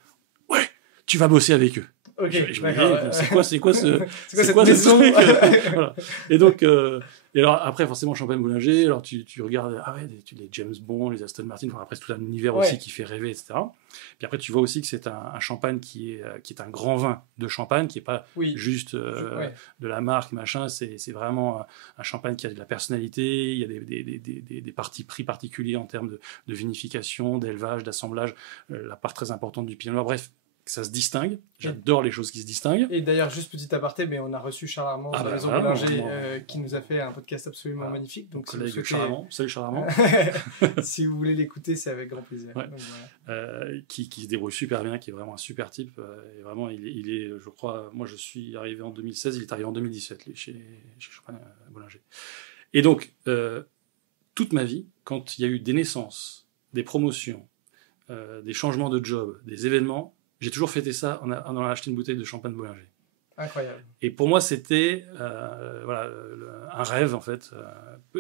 ouais, tu vas bosser avec eux. Ok, je me disais, c'est quoi cette maison truc voilà. Et donc, et alors après, forcément, Champagne Bollinger, alors tu regardes, ah ouais, les James Bond, les Aston Martin, enfin, après, c'est tout un univers aussi qui fait rêver, etc. Puis après, tu vois aussi que c'est un champagne qui est un grand vin de champagne, qui n'est pas juste de la marque, machin, c'est vraiment un champagne qui a de la personnalité, il y a des partis pris particuliers en termes de vinification, d'élevage, d'assemblage, la part très importante du Pinot Noir, bref, ça se distingue. J'adore les choses qui se distinguent. Et d'ailleurs, juste petit aparté, mais on a reçu Charles Armand de la Maison Bollinger qui nous a fait un podcast absolument magnifique. Donc, si collègue Charles Armand. Salut Charles Armand. Si vous voulez l'écouter, c'est avec grand plaisir. Ouais. Donc, voilà. Qui se débrouille super bien, qui est vraiment un super type. Et vraiment, il est, je crois, moi je suis arrivé en 2016, il est arrivé en 2017 chez Champagne Bollinger. Et donc, toute ma vie, quand il y a eu des naissances, des promotions, des changements de job, des événements, j'ai toujours fêté ça en allant acheter une bouteille de champagne Bollinger. Incroyable. Et pour moi, c'était un rêve, en fait,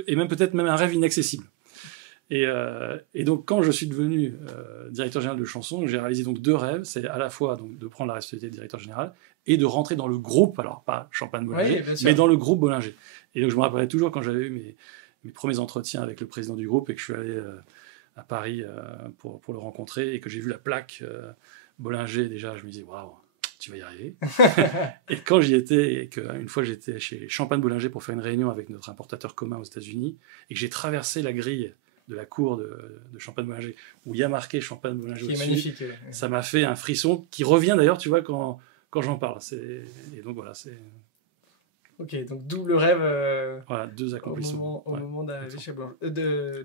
et même peut-être un rêve inaccessible. Et donc, quand je suis devenu directeur général de Chanson, j'ai réalisé donc 2 rêves. C'est à la fois donc, de prendre la responsabilité de directeur général et de rentrer dans le groupe, alors pas Champagne Bollinger, mais dans le groupe Bollinger. Et donc, je me rappellerai toujours quand j'avais eu mes premiers entretiens avec le président du groupe et que je suis allé à Paris pour le rencontrer et que j'ai vu la plaque Bollinger, déjà, je me disais, waouh, tu vas y arriver. Et quand j'y étais, et qu'une fois j'étais chez Champagne Bollinger pour faire une réunion avec notre importateur commun aux États-Unis, et que j'ai traversé la grille de la cour de Champagne Bollinger, où il y a marqué Champagne Bollinger au-dessus, magnifique. Ça m'a fait un frisson qui revient d'ailleurs, tu vois, quand j'en parle. Et donc voilà, c'est... Ok, donc double rêve voilà, 2 accomplissements. au moment d'arriver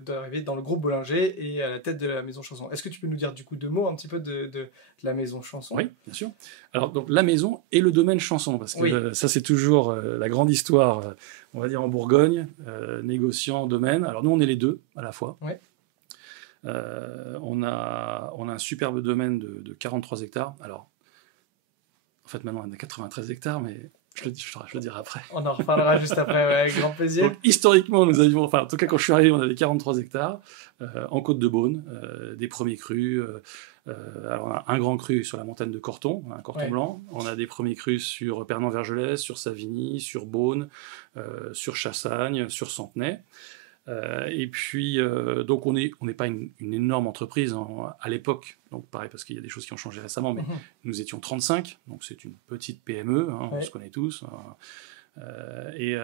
d'arriver dans le groupe Bollinger et à la tête de la Maison Chanson. Est-ce que tu peux nous dire du coup 2 mots un petit peu de la Maison Chanson? Oui, bien sûr. Alors donc la maison et le domaine Chanson, parce que ça c'est toujours la grande histoire, on va dire en Bourgogne, négociant, domaine. Alors nous on est les 2 à la fois. Ouais. On a un superbe domaine de 43 hectares. Alors en fait maintenant on a 93 hectares, mais je le dirai après. On en reparlera juste après, avec grand plaisir. Donc, historiquement, nous avions, enfin, en tout cas, quand je suis arrivé, on avait 43 hectares en Côte de Beaune, des premiers crus. Alors, on a un grand cru sur la montagne de Corton, un Corton blanc. On a des premiers crus sur Pernan-Vergelès, sur Savigny, sur Beaune, sur Chassagne, sur Centenay. Et puis, donc, on n'est pas une énorme entreprise à l'époque. Donc, pareil, parce qu'il y a des choses qui ont changé récemment, mais nous étions 35, donc c'est une petite PME, on se connaît tous. Et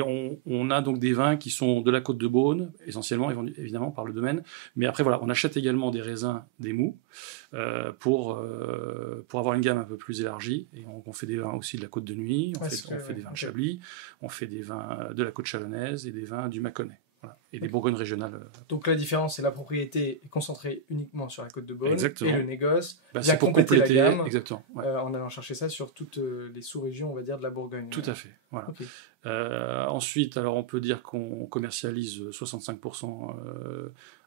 on a donc des vins qui sont de la Côte de Beaune, essentiellement, évidemment, par le domaine. Mais après, voilà, on achète également des raisins, des mous, pour avoir une gamme un peu plus élargie. Et on fait des vins aussi de la Côte de Nuit, on fait des vins de Chablis, on fait des vins de la Côte chalonnaise et des vins du Mâconnais. Voilà. Et des Bourgognes régionales. Donc la différence, c'est la propriété est concentrée uniquement sur la Côte de Beaune. Exactement. Et le négoce c'est pour compléter la gamme en allant chercher ça sur toutes les sous-régions, on va dire, de la Bourgogne. Tout à fait. Voilà. Okay. Ensuite, alors on peut dire qu'on commercialise 65%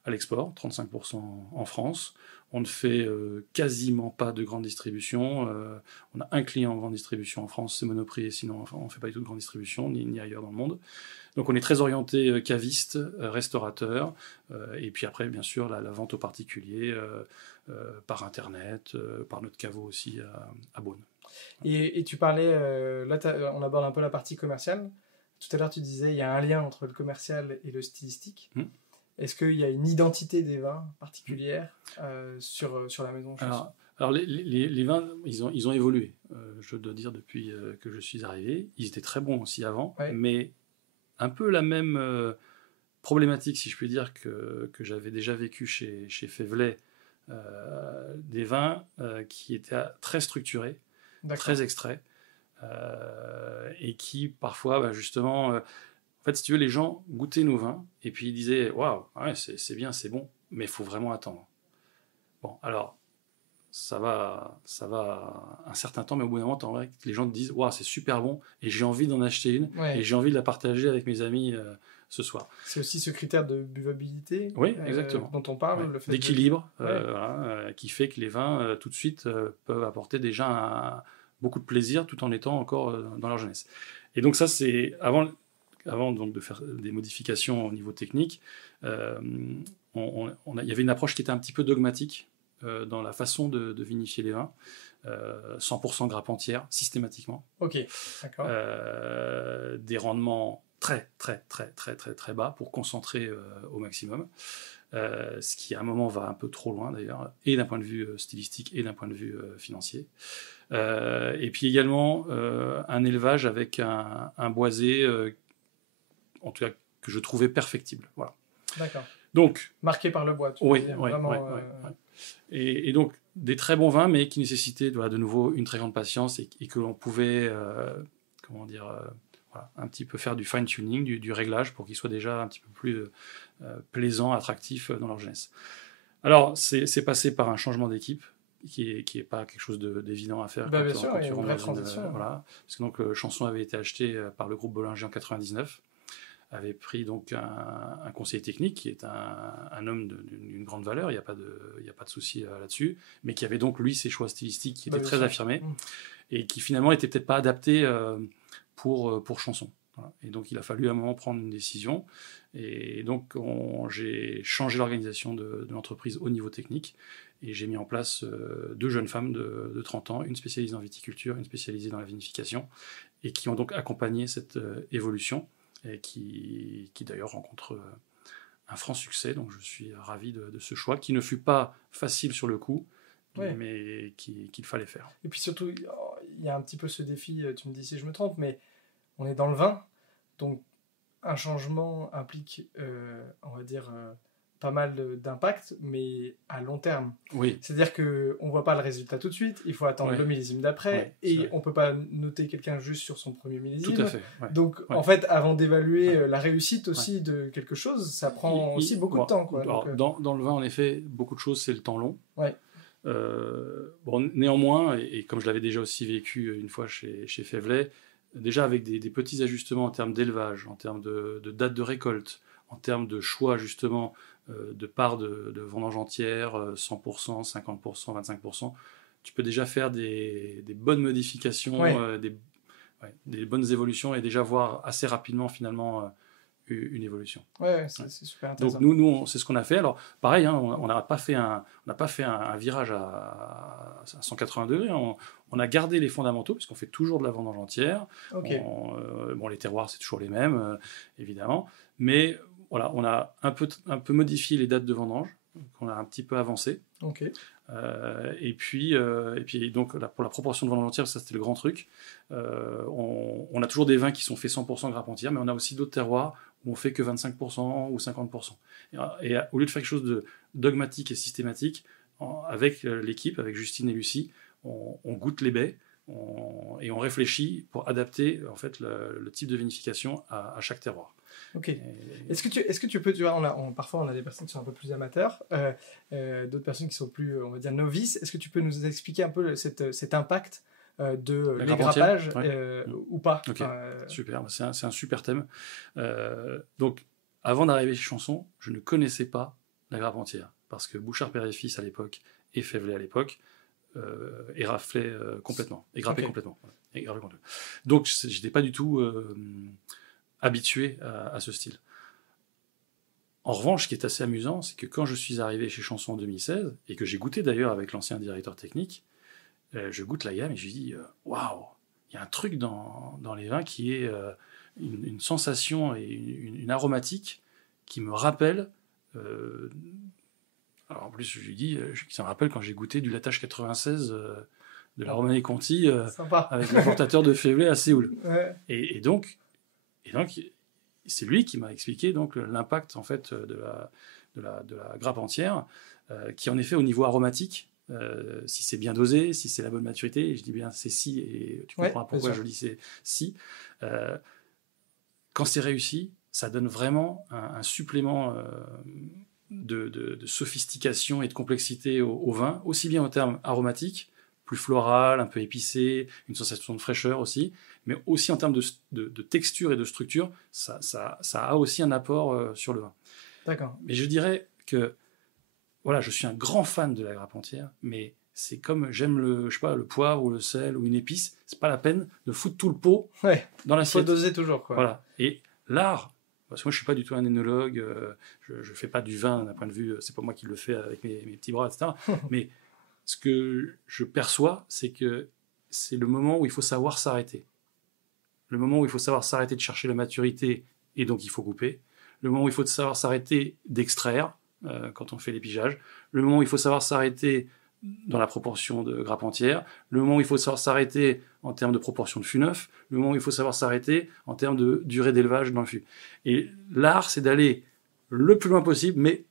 à l'export, 35% en France. On ne fait quasiment pas de grande distribution. On a un client en grande distribution en France, c'est Monoprix, et sinon on ne fait pas du tout de grande distribution, ni ailleurs dans le monde. Donc on est très orienté caviste, restaurateur, et puis après, bien sûr, la vente aux particuliers, par Internet, par notre caveau aussi à Beaune. Et tu parlais, là on aborde un peu la partie commerciale. Tout à l'heure tu disais il y a un lien entre le commercial et le stylistique. Est-ce qu'il y a une identité des vins particulière sur la maison Chanson? Alors les vins, ils ont évolué, je dois dire, depuis que je suis arrivé. Ils étaient très bons aussi avant, mais un peu la même problématique, si je puis dire, que j'avais déjà vécu chez Faivelet, des vins qui étaient très structurés, très extraits, et qui parfois, justement, en fait, si tu veux, les gens goûtaient nos vins, et puis ils disaient « Waouh, ouais, c'est bien, c'est bon, mais il faut vraiment attendre. » Bon, alors, ça va un certain temps, mais au bout d'un moment, t'as envie que les gens te disent « Waouh, c'est super bon, et j'ai envie d'en acheter une, et j'ai envie de la partager avec mes amis ce soir. » C'est aussi ce critère de buvabilité exactement. Dont on parle, le fait d'équilibre, qui fait que les vins, tout de suite, peuvent apporter déjà beaucoup de plaisir, tout en étant encore dans leur jeunesse. Et donc ça, c'est avant donc de faire des modifications au niveau technique, il y avait une approche qui était un petit peu dogmatique dans la façon de vinifier les vins, 100% grappe entière, systématiquement. Ok, d'accord. Des rendements très bas pour concentrer au maximum, ce qui à un moment va un peu trop loin d'ailleurs, et d'un point de vue stylistique et d'un point de vue financier. Et puis également un élevage avec un boisé, en tout cas que je trouvais perfectible. Voilà. D'accord. Donc, marqué par le bois, tu veux dire, vraiment. Et donc des très bons vins, mais qui nécessitaient de nouveau une très grande patience et que l'on pouvait, un petit peu faire du fine-tuning, du réglage pour qu'ils soient déjà un petit peu plus plaisants, attractifs dans leur jeunesse. Alors, c'est passé par un changement d'équipe qui est pas quelque chose d'évident à faire. Bien sûr, il y a une vraie transition. Voilà, parce que donc Chanson avait été acheté par le groupe Bollinger en 99, avait pris donc un conseiller technique qui est un homme d'une grande valeur, il n'y a pas de souci là-dessus, mais qui avait donc lui ses choix stylistiques qui étaient très affirmés et qui finalement n'étaient peut-être pas adaptés pour Chanson. Voilà. Et donc il a fallu à un moment prendre une décision, et donc j'ai changé l'organisation de l'entreprise au niveau technique, et j'ai mis en place deux jeunes femmes de 30 ans, une spécialisée en viticulture, une spécialisée dans la vinification, et qui ont donc accompagné cette évolution, et qui d'ailleurs rencontre un franc succès. Donc je suis ravi de ce choix, qui ne fut pas facile sur le coup, mais qu'il fallait faire. Et puis surtout, il y a un petit peu ce défi, tu me dis si je me trompe, mais on est dans le vin, donc un changement implique, on va dire, pas mal d'impact, mais à long terme. Oui. C'est-à-dire qu'on ne voit pas le résultat tout de suite, il faut attendre le millésime d'après, et on ne peut pas noter quelqu'un juste sur son premier millésime. Tout à fait. Donc, en fait, avant d'évaluer la réussite aussi de quelque chose, ça prend aussi beaucoup de temps. Quoi. Alors, dans le vin, en effet, beaucoup de choses, c'est le temps long. Néanmoins, et comme je l'avais déjà aussi vécu une fois chez Faivelet, déjà avec des petits ajustements en termes d'élevage, en termes de date de récolte, en termes de choix justement de part de vendange entière, 100%, 50%, 25%, tu peux déjà faire des bonnes modifications, des bonnes évolutions, et déjà voir assez rapidement finalement une évolution. C'est super intéressant. Donc nous c'est ce qu'on a fait. Alors pareil, on n'a pas fait un virage à 180 degrés. On a gardé les fondamentaux, puisqu'on fait toujours de la vendange entière. Les terroirs, c'est toujours les mêmes, évidemment. Mais voilà, on a un peu modifié les dates de vendange, qu'on a un petit peu avancé. Et puis donc pour la proportion de vendange entière, ça c'était le grand truc. On a toujours des vins qui sont faits 100% grappe entière, mais on a aussi d'autres terroirs où on fait que 25% ou 50%. Et au lieu de faire quelque chose de dogmatique et systématique, avec l'équipe, avec Justine et Lucie, on goûte les baies et on réfléchit pour adapter en fait le type de vinification à chaque terroir. Ok. Est-ce que tu peux, tu vois, parfois on a des personnes qui sont un peu plus amateurs, d'autres personnes qui sont plus, on va dire, novices. Est-ce que tu peux nous expliquer un peu cet impact de l'égrappage ou pas? Super, c'est un super thème. Donc, avant d'arriver chez Chanson, je ne connaissais pas la grappe entière, parce que Bouchard Père et Fils à l'époque et Faivelet à l'époque éraflaient complètement, égrappaient complètement. Donc, je n'étais pas du tout habitué à ce style. En revanche, ce qui est assez amusant, c'est que quand je suis arrivé chez Chanson en 2016, et que j'ai goûté d'ailleurs avec l'ancien directeur technique, je goûte la gamme et je me dis, waouh, il y a un truc dans les vins qui est une sensation et une aromatique qui me rappelle. Alors en plus, je lui dis, ça me rappelle quand j'ai goûté du Latache 96 de la Romanée Conti avec l'importateur de Févelay à Séoul. Ouais. Et donc, c'est lui qui m'a expliqué donc l'impact en fait de la grappe entière, qui en effet au niveau aromatique, si c'est bien dosé, si c'est la bonne maturité, et je dis bien c'est si, et tu comprends pourquoi je dis c'est si. Quand c'est réussi, ça donne vraiment un supplément de sophistication et de complexité au vin, aussi bien en termes aromatiques, plus floral, un peu épicé, une sensation de fraîcheur aussi, mais aussi en termes de texture et de structure, ça a aussi un apport sur le vin. D'accord. Mais je dirais que voilà, je suis un grand fan de la grappe entière, mais c'est comme j'aime le poivre ou le sel ou une épice, c'est pas la peine de foutre tout le pot dans l'assiette. Il faut doser toujours, quoi. Voilà. Et l'art, parce que moi je suis pas du tout un œnologue, je fais pas du vin d'un point de vue, c'est pas moi qui le fais avec mes petits bras, etc. Mais ce que je perçois, c'est que c'est le moment où il faut savoir s'arrêter. Le moment où il faut savoir s'arrêter de chercher la maturité et donc il faut couper. Le moment où il faut savoir s'arrêter d'extraire quand on fait les pigeages. Le moment où il faut savoir s'arrêter dans la proportion de grappe entière. Le moment où il faut savoir s'arrêter en termes de proportion de fût neuf. Le moment où il faut savoir s'arrêter en termes de durée d'élevage dans le fût. Et l'art, c'est d'aller le plus loin possible, mais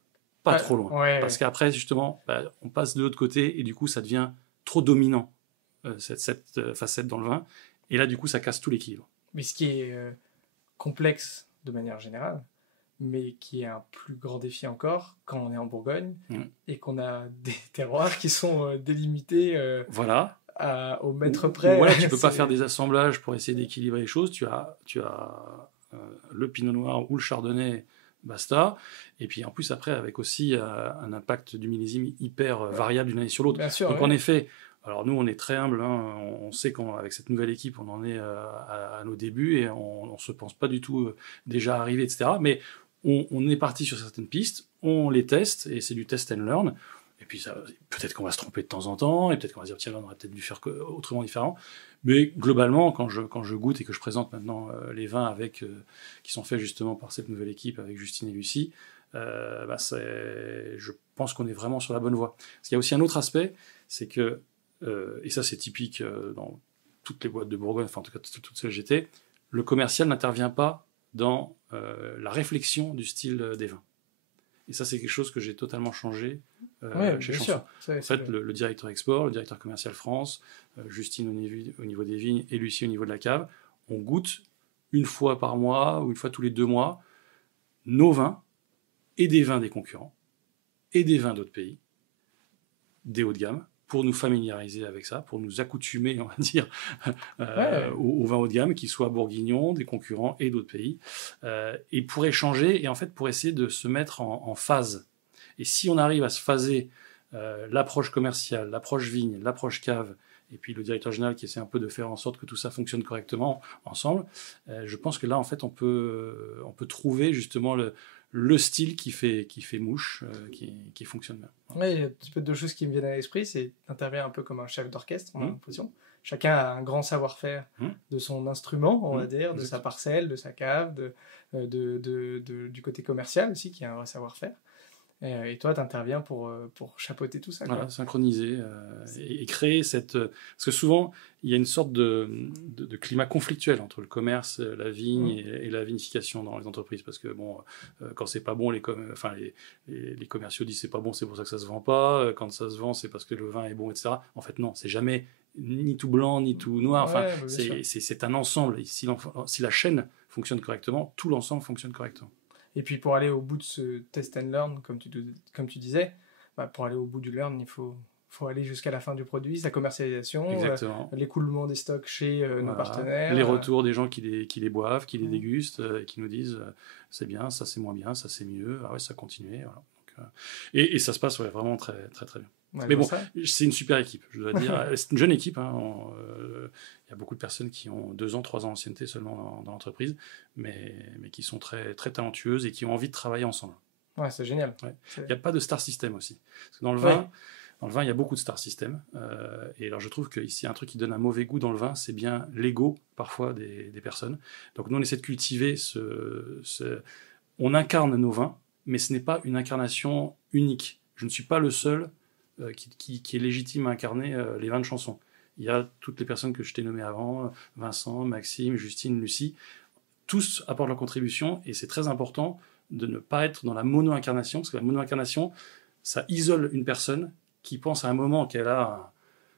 pas trop loin. Parce qu'après, justement, on passe de l'autre côté et du coup, ça devient trop dominant, cette facette dans le vin. Et là, du coup, ça casse tout l'équilibre. Mais ce qui est complexe de manière générale, mais qui est un plus grand défi encore quand on est en Bourgogne et qu'on a des terroirs qui sont délimités au mètre près. Voilà, tu ne peux pas faire des assemblages pour essayer d'équilibrer les choses. Tu as le pinot noir ou le chardonnay, basta. Et puis en plus, après, avec aussi un impact du millésime hyper variable d'une année sur l'autre. Donc en effet, alors nous, on est très humble. On sait qu'avec cette nouvelle équipe, on en est à nos débuts et on ne se pense pas du tout déjà arrivé, etc. Mais on est parti sur certaines pistes, on les teste, et c'est du test and learn. Et puis peut-être qu'on va se tromper de temps en temps, et peut-être qu'on va se dire, tiens, là, on aurait peut-être dû faire autrement, différent. Mais globalement, quand je goûte et que je présente maintenant les vins qui sont faits justement par cette nouvelle équipe avec Justine et Lucie, je pense qu'on est vraiment sur la bonne voie. Parce qu'il y a aussi un autre aspect, c'est que, et ça c'est typique dans toutes les boîtes de Bourgogne, enfin en tout cas toutes celles que j'étais, le commercial n'intervient pas dans la réflexion du style des vins. Et ça, c'est quelque chose que j'ai totalement changé chez Chanson. En fait, le directeur export, le directeur commercial France, Justine au niveau des vignes et Lucie au niveau de la cave, on goûte une fois par mois ou une fois tous les 2 mois nos vins et des vins des concurrents et des vins d'autres pays, des hauts de gamme, pour nous familiariser avec ça, pour nous accoutumer, on va dire, aux vins haut de gamme, qu'ils soient bourguignons, des concurrents et d'autres pays, et pour échanger, et en fait pour essayer de se mettre en phase. Et si on arrive à se phaser l'approche commerciale, l'approche vigne, l'approche cave, et puis le directeur général qui essaie un peu de faire en sorte que tout ça fonctionne correctement ensemble, je pense que là, en fait, on peut trouver justement le style qui fait mouche, qui fonctionne bien. Oui, il y a un petit peu 2 choses qui me viennent à l'esprit. C'est d'intervenir un peu comme un chef d'orchestre, on a l'impression. Chacun a un grand savoir-faire de son instrument, on va dire, de sa parcelle, de sa cave, du côté commercial aussi, qui a un vrai savoir-faire. Et toi, tu interviens pour chapeauter tout ça. Voilà, synchroniser et créer cette... Parce que souvent, il y a une sorte de climat conflictuel entre le commerce, la vigne et la vinification dans les entreprises. Parce que bon, quand c'est pas bon, les commerciaux disent c'est pas bon, c'est pour ça que ça se vend pas. Quand ça se vend, c'est parce que le vin est bon, etc. En fait, non, c'est jamais ni tout blanc, ni tout noir. Enfin, c'est un ensemble. Et si la chaîne fonctionne correctement, tout l'ensemble fonctionne correctement. Et puis pour aller au bout de ce test and learn, comme tu disais, pour aller au bout du learn, il faut aller jusqu'à la fin du produit, sa commercialisation, l'écoulement des stocks chez nos partenaires. Les retours des gens qui les boivent, qui les dégustent, et qui nous disent c'est bien, ça c'est moins bien, ça c'est mieux, ah ouais, ça continue. Voilà. Donc, et ça se passe vraiment très, très, très bien. Ouais, mais bon, c'est une super équipe, je dois dire. C'est une jeune équipe. Il y a beaucoup de personnes qui ont 2 ans, 3 ans d'ancienneté seulement dans l'entreprise, mais qui sont très, très talentueuses et qui ont envie de travailler ensemble. Ouais, c'est génial. Ouais. Il n'y a pas de star system aussi. Parce que dans le vin, Dans le vin, il y a beaucoup de star system. Et alors, je trouve qu'ici, un truc qui donne un mauvais goût dans le vin, c'est bien l'ego, parfois, des personnes. Donc, nous, on essaie de cultiver on incarne nos vins, mais ce n'est pas une incarnation unique. Je ne suis pas le seul qui est légitime à incarner les vins de chanson. Il y a toutes les personnes que je t'ai nommées avant, Vincent, Maxime, Justine, Lucie. Tous apportent leur contribution, et c'est très important de ne pas être dans la mono-incarnation, parce que la mono-incarnation, ça isole une personne qui pense à un moment qu'elle a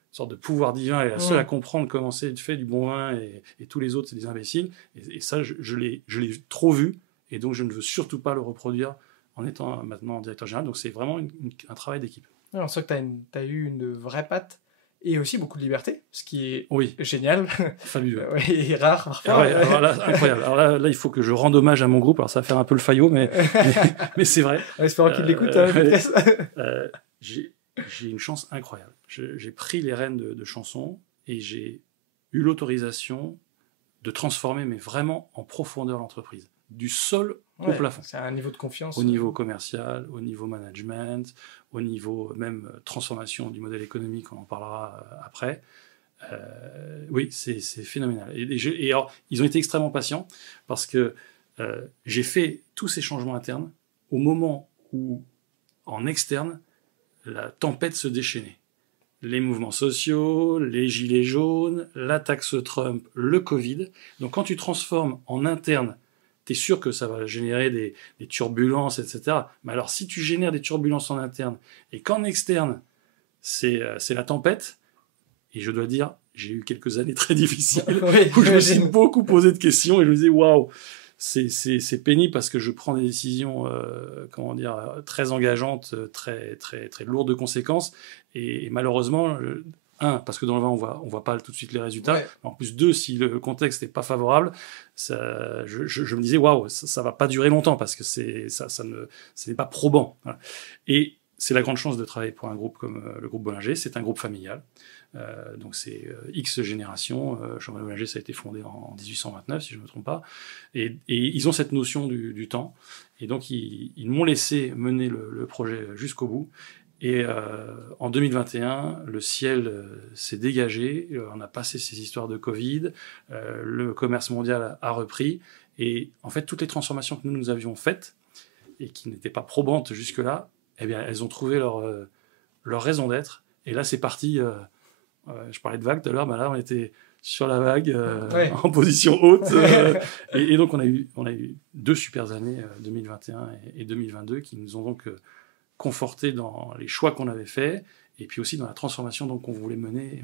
une sorte de pouvoir divin, elle est la seule à comprendre comment c'est fait du bon vin, et tous les autres, c'est des imbéciles. Et ça, je l'ai trop vu, et donc je ne veux surtout pas le reproduire en étant maintenant directeur général. Donc c'est vraiment un travail d'équipe. On sent que tu as eu une vraie patte, et aussi beaucoup de liberté, ce qui est génial. Fabuleux. Et rare parfois. Ah ouais, alors là, incroyable. Alors là, il faut que je rende hommage à mon groupe. Alors ça va faire un peu le faillot, mais c'est vrai. Espérons qu'il l'écoute. J'ai une chance incroyable. J'ai pris les rênes de chansons, et j'ai eu l'autorisation de transformer, mais vraiment en profondeur, l'entreprise. Du sol au plafond. C'est un niveau de confiance. Au niveau commercial, au niveau management, au niveau même transformation du modèle économique, on en parlera après. Oui, c'est phénoménal. Et alors, ils ont été extrêmement patients, parce que j'ai fait tous ces changements internes au moment où, en externe, la tempête se déchaînait. Les mouvements sociaux, les gilets jaunes, la taxe Trump, le Covid. Donc quand tu transformes en interne, tu es sûr que ça va générer des turbulences, etc. Mais alors si tu génères des turbulences en interne, et qu'en externe, c'est la tempête, et je dois dire, j'ai eu quelques années très difficiles, où je me suis beaucoup posé de questions, et je me disais, waouh, c'est pénible, parce que je prends des décisions très engageantes, très, très, très lourdes de conséquences, et malheureusement, parce que dans le vin, on voit pas tout de suite les résultats. En plus, si le contexte n'est pas favorable, je me disais, waouh, ça va pas durer longtemps, parce que ce n'est pas probant. Voilà. Et c'est la grande chance de travailler pour un groupe comme le groupe Bollinger. C'est un groupe familial. Donc c'est X génération. Champagne Bollinger, ça a été fondé en 1829, si je ne me trompe pas. Et ils ont cette notion du temps. Et donc, ils m'ont laissé mener le projet jusqu'au bout. Et en 2021, le ciel s'est dégagé. On a passé ces histoires de Covid. Le commerce mondial a repris. Et en fait, toutes les transformations que nous avions faites, et qui n'étaient pas probantes jusque-là, eh bien, elles ont trouvé leur raison d'être. Et là, c'est parti. Je parlais de vague tout à l'heure, mais là, on était sur la vague, en position haute. Et donc, on a eu 2 super années, 2021 et 2022, qui nous ont donc confortés dans les choix qu'on avait faits, et puis aussi dans la transformation qu'on voulait mener.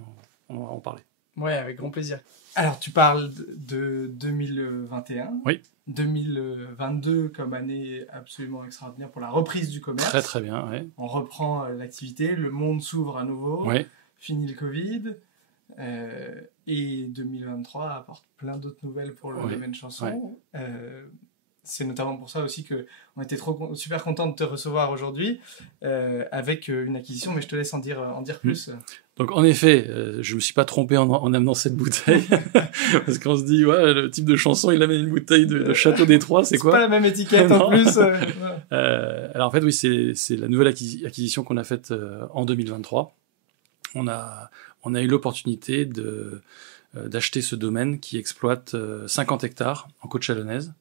On va en parler. Oui, avec grand plaisir. Alors, tu parles de 2021. Oui. 2022 comme année absolument extraordinaire pour la reprise du commerce. Très, très bien, oui. On reprend l'activité, le monde s'ouvre à nouveau. Oui. Fini le Covid, et 2023 apporte plein d'autres nouvelles pour le domaine chanson. C'est notamment pour ça aussi qu'on était super contents de te recevoir aujourd'hui, avec une acquisition, mais je te laisse en dire plus. Donc en effet, je me suis pas trompé en amenant cette bouteille, parce qu'on se dit, le type de chanson, il amène une bouteille de Château des Trois, c'est quoi ? C'est pas la même étiquette en plus. Alors en fait, oui, c'est la nouvelle acquisition qu'on a faite en 2023. On a eu l'opportunité d'acheter ce domaine qui exploite 50 hectares en Côte-Chalonnaise,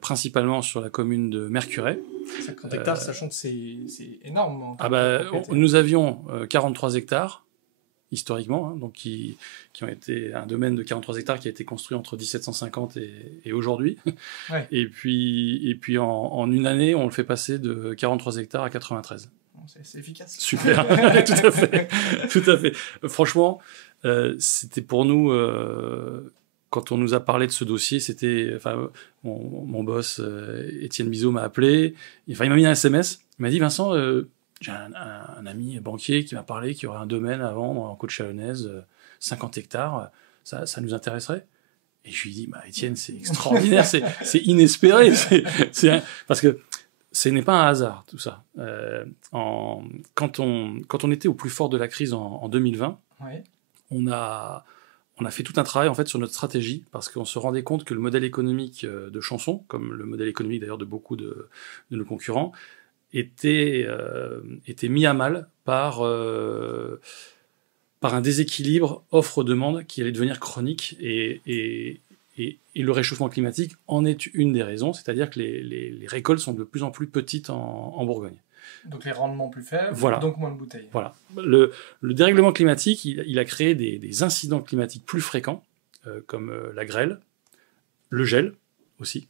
principalement sur la commune de Mercurey. 50 hectares, sachant que c'est énorme. Nous avions 43 hectares, historiquement, donc qui ont été un domaine de 43 hectares qui a été construit entre 1750 et aujourd'hui. Ouais. Et puis en une année, on le fait passer de 43 hectares à 93. C'est efficace. Super, tout à fait. Franchement, c'était pour nous, quand on nous a parlé de ce dossier, mon boss, Étienne Bizot, m'a appelé, il m'a mis un SMS, il m'a dit, Vincent, j'ai un ami banquier qui m'a parlé qu'il y aurait un domaine à vendre en Côte-Chalonnaise, 50 hectares, ça nous intéresserait ? Et je lui ai dit, Étienne, c'est extraordinaire, c'est inespéré, parce que ce n'est pas un hasard, tout ça. Quand on était au plus fort de la crise en 2020, on a fait tout un travail en fait sur notre stratégie, parce qu'on se rendait compte que le modèle économique de Chanson, comme le modèle économique d'ailleurs de beaucoup de nos concurrents, était mis à mal par un déséquilibre offre-demande qui allait devenir chronique et le réchauffement climatique en est une des raisons, c'est-à-dire que les récoltes sont de plus en plus petites en Bourgogne. Donc les rendements plus faibles, voilà. Donc moins de bouteilles. Voilà. Le dérèglement climatique, il a créé des incidents climatiques plus fréquents, comme la grêle, le gel aussi,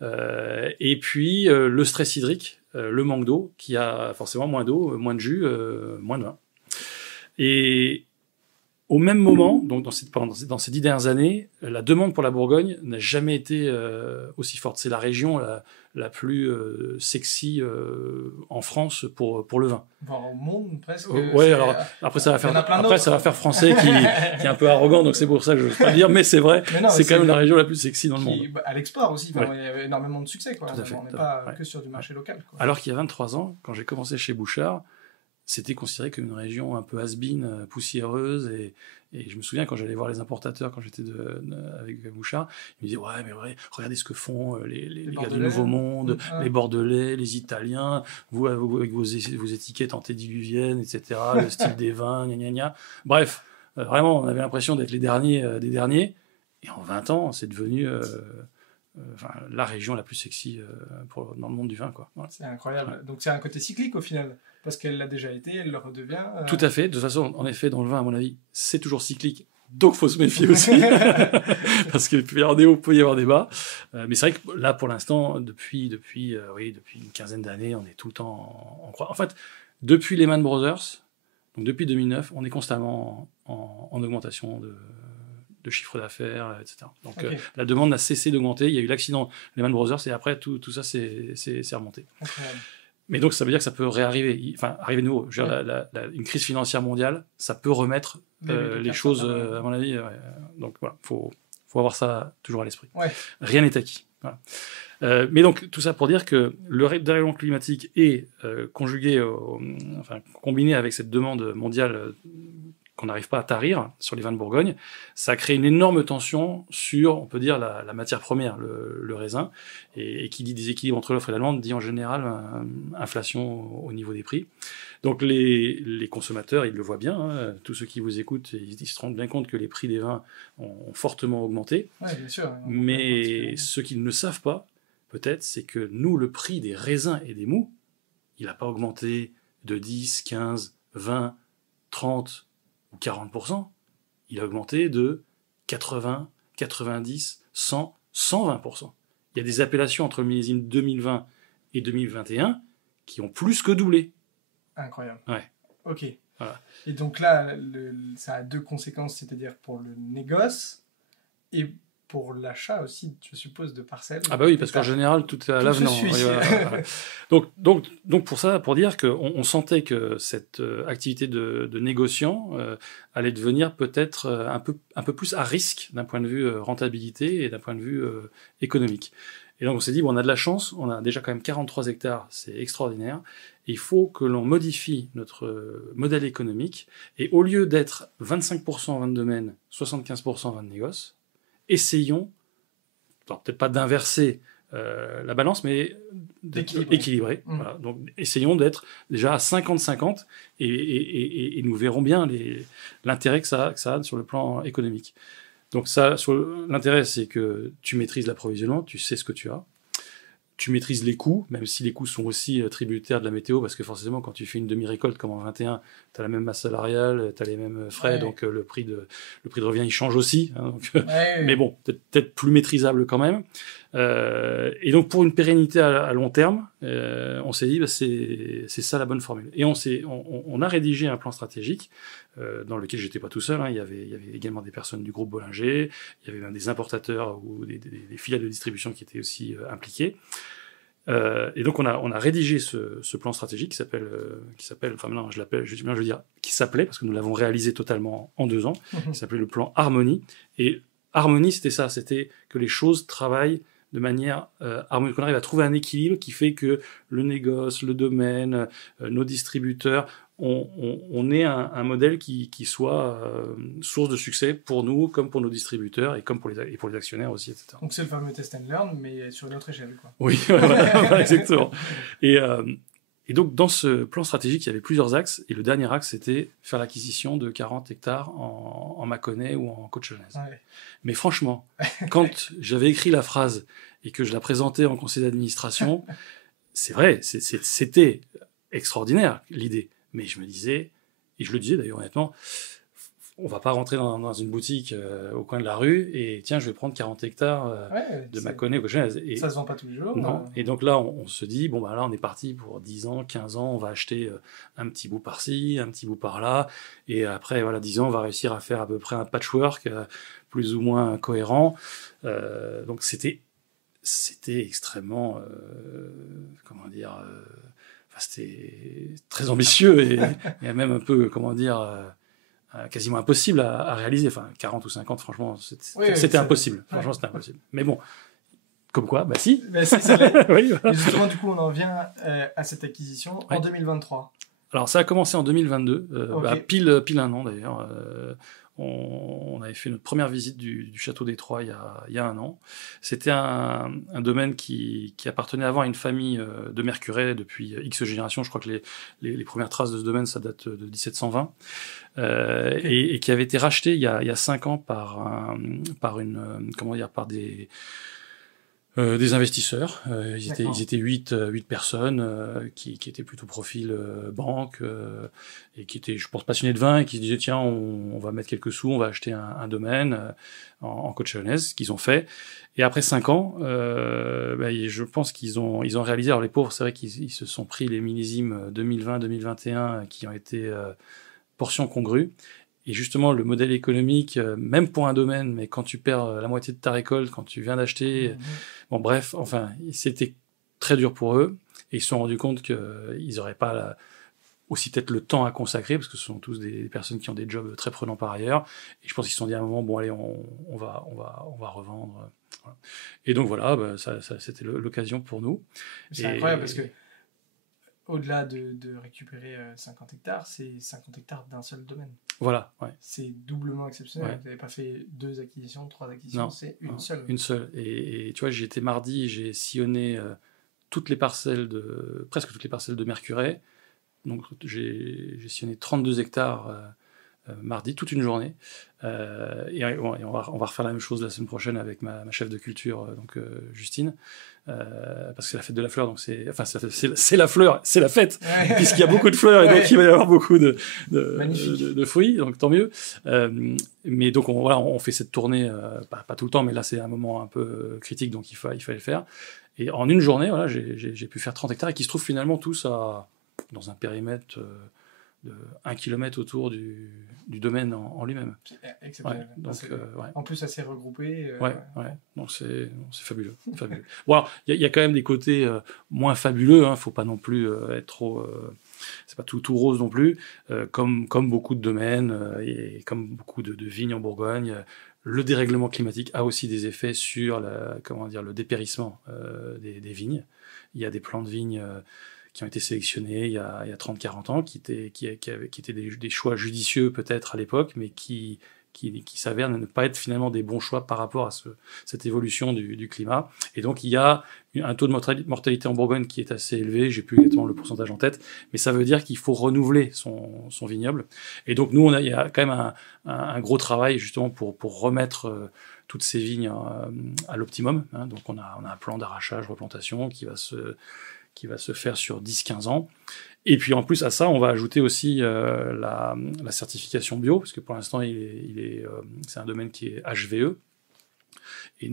et puis le stress hydrique, le manque d'eau, qui a forcément moins d'eau, moins de jus, moins de vin. Et au même moment, donc dans ces 10 dernières années, la demande pour la Bourgogne n'a jamais été aussi forte. C'est la région la plus sexy en France pour le vin. Bon, au monde presque. Ouais, alors après ça va faire français qui est un peu arrogant, donc c'est pour ça que je ne veux pas le dire, mais c'est vrai, c'est quand même la région la plus sexy dans le monde. À l'export aussi, il y a énormément de succès, quoi. On n'est pas que sur du marché local, quoi. Alors qu'il y a 23 ans, quand j'ai commencé chez Bouchard, c'était considéré comme une région un peu has-been, poussiéreuse, et je me souviens quand j'allais voir les importateurs, quand j'étais avec Bouchard, ils me disaient ouais, mais regardez ce que font les gars du Nouveau Monde, les Bordelais, les Italiens, vous avec vos étiquettes antédiluviennes, etc., le style des vins, gna gna gna. Bref, vraiment, on avait l'impression d'être les derniers des derniers, et en 20 ans, c'est devenu la région la plus sexy dans le monde du vin, quoi. Voilà. C'est incroyable. Ouais. Donc c'est un côté cyclique au final, parce qu'elle l'a déjà été, elle le redevient. Tout à fait. De toute façon, en effet, dans le vin, à mon avis, c'est toujours cyclique. Donc, faut se méfier aussi, parce qu'il peut y avoir des hauts, il peut y avoir des bas. Mais c'est vrai que là, pour l'instant, depuis une quinzaine d'années, on est tout le temps en croix. En fait, depuis Lehman Brothers, donc depuis 2009, on est constamment en augmentation de chiffre d'affaires, etc. Donc la demande n'a cessé d'augmenter. Il y a eu l'accident Lehman Brothers et après tout ça c'est remonté. Incroyable. Mais donc ça veut dire que ça peut réarriver, enfin arriver de nouveau. Je veux dire, une crise financière mondiale, ça peut remettre les choses, à mon avis. Donc voilà, faut avoir ça toujours à l'esprit. Ouais. Rien n'est acquis. Voilà. Mais donc tout ça pour dire que le dérèglement climatique est combiné avec cette demande mondiale qu'on n'arrive pas à tarir sur les vins de Bourgogne, ça crée une énorme tension sur, on peut dire, la matière première, le raisin, et qui dit déséquilibre entre l'offre et la demande, dit en général inflation au niveau des prix. Donc les consommateurs, ils le voient bien, hein, tous ceux qui vous écoutent, ils se rendent bien compte que les prix des vins ont fortement augmenté. Ouais, bien sûr. Mais ce qu'ils ne savent pas, peut-être, c'est que nous, le prix des raisins et des mous, il n'a pas augmenté de 10, 15, 20, 30 ou 40%, il a augmenté de 80, 90, 100, 120%. Il y a des appellations entre le millésime 2020 et 2021 qui ont plus que doublé. Incroyable. Ouais. Ok. Voilà. Et donc là, ça a deux conséquences, c'est-à-dire pour le négoce et pour l'achat aussi, je suppose, de parcelles. Ah bah oui, parce qu'en général, tout est à l'avenant. Voilà. Donc pour ça, pour dire qu'on sentait que cette activité de négociant allait devenir peut-être un peu plus à risque d'un point de vue rentabilité et d'un point de vue économique. Et donc on s'est dit, on a de la chance, on a déjà quand même 43 hectares, c'est extraordinaire. Et il faut que l'on modifie notre modèle économique. Et au lieu d'être 25% vin de domaine, 75% vin de négoce, essayons, peut-être pas d'inverser la balance, mais d'équilibrer. Voilà. Donc, essayons d'être déjà à 50-50 et nous verrons bien l'intérêt que ça a sur le plan économique. Donc, l'intérêt, c'est que tu maîtrises l'approvisionnement, tu sais ce que tu as. Tu maîtrises les coûts, même si les coûts sont aussi tributaires de la météo, parce que forcément, quand tu fais une demi-récolte comme en 21, tu as la même masse salariale, tu as les mêmes frais, donc le prix de revient, il change aussi. Hein, donc, mais bon, peut-être plus maîtrisable quand même. Et donc, pour une pérennité à long terme, on s'est dit, c'est ça la bonne formule. Et on a rédigé un plan stratégique dans lequel j'étais pas tout seul. Hein. Il y avait également des personnes du groupe Bollinger, il y avait même des importateurs ou des filiales de distribution qui étaient aussi impliquées. Et donc on a rédigé ce plan stratégique qui s'appelle, enfin maintenant je veux dire qui s'appelait, parce que nous l'avons réalisé totalement en 2 ans, qui s'appelait le plan Harmonie. Et Harmonie, c'était que les choses travaillent de manière harmonieuse, qu'on arrive à trouver un équilibre qui fait que le négoce, le domaine, nos distributeurs, on ait un modèle qui soit source de succès pour nous, comme pour nos distributeurs et comme pour les actionnaires aussi, etc. Donc c'est le fameux test and learn, mais sur une autre échelle, quoi. Oui, voilà, exactement. Et Et donc, dans ce plan stratégique, il y avait plusieurs axes. Et le dernier axe, c'était faire l'acquisition de 40 hectares en Mâconnais ou en Côte-Chalonnaise. Ouais. Mais franchement, quand j'avais écrit la phrase et que je la présentais en conseil d'administration, c'est vrai, c'était extraordinaire, l'idée. Mais je me disais, et je le disais d'ailleurs honnêtement, on va pas rentrer dans une boutique au coin de la rue et tiens, je vais prendre 40 hectares de Mâconnais ou Côte-Chalonnaise. Ça se vend pas tous les jours. Non. Et donc là, on se dit, bon, bah là, on est parti pour 10 ans, 15 ans, on va acheter un petit bout par-ci, un petit bout par-là. Et après, voilà, 10 ans, on va réussir à faire à peu près un patchwork plus ou moins cohérent. Donc c'était extrêmement, comment dire, c'était très ambitieux et même un peu, comment dire, quasiment impossible à réaliser. Enfin, 40 ou 50, franchement, c'était impossible. Ouais. Franchement, c'était impossible. Mais bon, comme quoi, bah si. Mais c'est ça. Oui, voilà. Et justement, du coup, on en vient à cette acquisition en 2023. Alors, ça a commencé en 2022, pile un an d'ailleurs. On avait fait notre première visite du château d'Étroit il y a un an. C'était un domaine qui appartenait avant à une famille de Mercurais depuis X générations. Je crois que les premières traces de ce domaine, ça date de 1720. Et qui avait été racheté il y a 5 ans par des investisseurs. Ils étaient 8 personnes qui étaient plutôt profil banque et qui étaient, je pense, passionnés de vin et qui se disaient tiens, on va mettre quelques sous, on va acheter un domaine en Côte-Chalonnaise, ce qu'ils ont fait. Et après 5 ans, je pense qu'ils ont réalisé. Alors les pauvres, c'est vrai qu'ils se sont pris les millésimes 2020-2021 qui ont été portions congrues. Et justement, le modèle économique, même pour un domaine, mais quand tu perds la moitié de ta récolte, quand tu viens d'acheter, bon bref, enfin, c'était très dur pour eux. Et ils se sont rendus compte qu'ils n'auraient pas aussi peut-être le temps à consacrer, parce que ce sont tous des personnes qui ont des jobs très prenants par ailleurs. Et je pense qu'ils se sont dit à un moment, bon allez, on va revendre. Voilà. Et donc voilà, ça, c'était l'occasion pour nous. C'est incroyable parce que au-delà de récupérer 50 hectares, c'est 50 hectares d'un seul domaine. Voilà, ouais. C'est doublement exceptionnel. Ouais. Vous n'avez pas fait 2 acquisitions, 3 acquisitions, c'est une seule. Une seule. Et tu vois, j'y étais mardi, j'ai sillonné presque toutes les parcelles de Mercurais. Donc j'ai sillonné 32 hectares mardi, toute une journée. Et on va refaire la même chose la semaine prochaine avec ma chef de culture, Justine. Parce que c'est la fête de la fleur, donc c'est la fleur, c'est la fête, puisqu'il y a beaucoup de fleurs et donc il va y avoir beaucoup de fruits, donc tant mieux. Mais donc on fait cette tournée, pas tout le temps, mais là c'est un moment un peu critique, donc il fallait le faire. Et en une journée, voilà, j'ai pu faire 30 hectares et qui se trouvent finalement tous dans un périmètre de 1 km autour du domaine en lui-même. C'est exceptionnel. Ouais, donc, en plus, assez regroupé. Ouais. Donc c'est fabuleux. Fabuleux. Bon, alors, il y a quand même des côtés moins fabuleux. Faut pas non plus être trop. C'est pas tout rose non plus. Comme beaucoup de domaines et comme beaucoup de vignes en Bourgogne. Le dérèglement climatique a aussi des effets sur le dépérissement des vignes. Il y a des plants de vignes qui ont été sélectionnés il y a 30-40 ans, qui étaient des choix judicieux peut-être à l'époque, mais qui s'avèrent ne pas être finalement des bons choix par rapport à cette évolution du climat. Et donc il y a un taux de mortalité en Bourgogne qui est assez élevé, j'ai plus exactement le pourcentage en tête, mais ça veut dire qu'il faut renouveler son vignoble. Et donc nous, il y a quand même un gros travail justement pour remettre toutes ces vignes à l'optimum. Donc on a un plan d'arrachage, replantation qui va se faire sur 10-15 ans. Et puis en plus à ça, on va ajouter aussi la certification bio, parce que pour l'instant, c'est un domaine qui est HVE. Et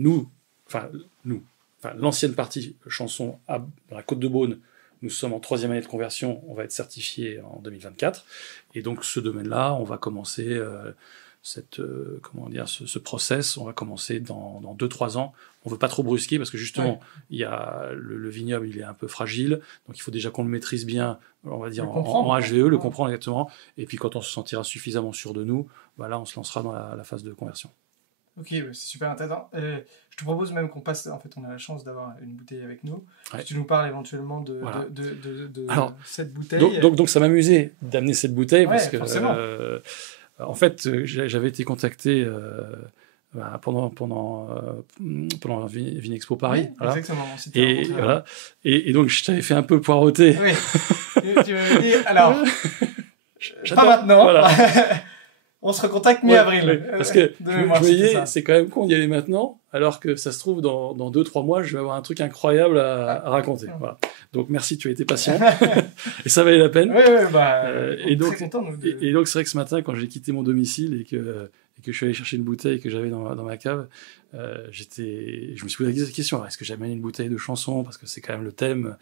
l'ancienne partie Chanson dans la Côte-de-Beaune, nous sommes en 3e année de conversion, on va être certifié en 2024. Et donc ce domaine-là, on va commencer ce process, on va commencer dans 2-3 ans. On ne veut pas trop brusquer parce que justement, il y a le vignoble, il est un peu fragile, donc il faut déjà qu'on le maîtrise bien, on va dire en HVE, le comprendre exactement. Et puis quand on se sentira suffisamment sûr de nous, là on se lancera dans la phase de conversion. Ok, c'est super intéressant. Je te propose même qu'on passe, en fait on a la chance d'avoir une bouteille avec nous. Ouais. Tu nous parles éventuellement de Alors, cette bouteille. Donc ça m'amusait d'amener cette bouteille parce que en fait j'avais été contacté pendant Vinexpo Paris. Oui, voilà. Exactement. Et, voilà. Et donc, je t'avais fait un peu poireauter. Oui. Tu m'avais dit, alors, pas maintenant. Voilà. On se recontacte mi-avril. Ouais, parce que je me disais, c'est quand même con d'y aller maintenant, alors que ça se trouve, dans 2-3 mois, je vais avoir un truc incroyable à raconter. Voilà. Donc, merci, tu as été patient. Et ça valait la peine. Oui, et donc, très content. Et donc, c'est vrai que ce matin, quand j'ai quitté mon domicile et que je suis allé chercher une bouteille que j'avais dans ma cave, je me suis posé la question, est-ce que j'amène une bouteille de chanson, parce que c'est quand même le thème.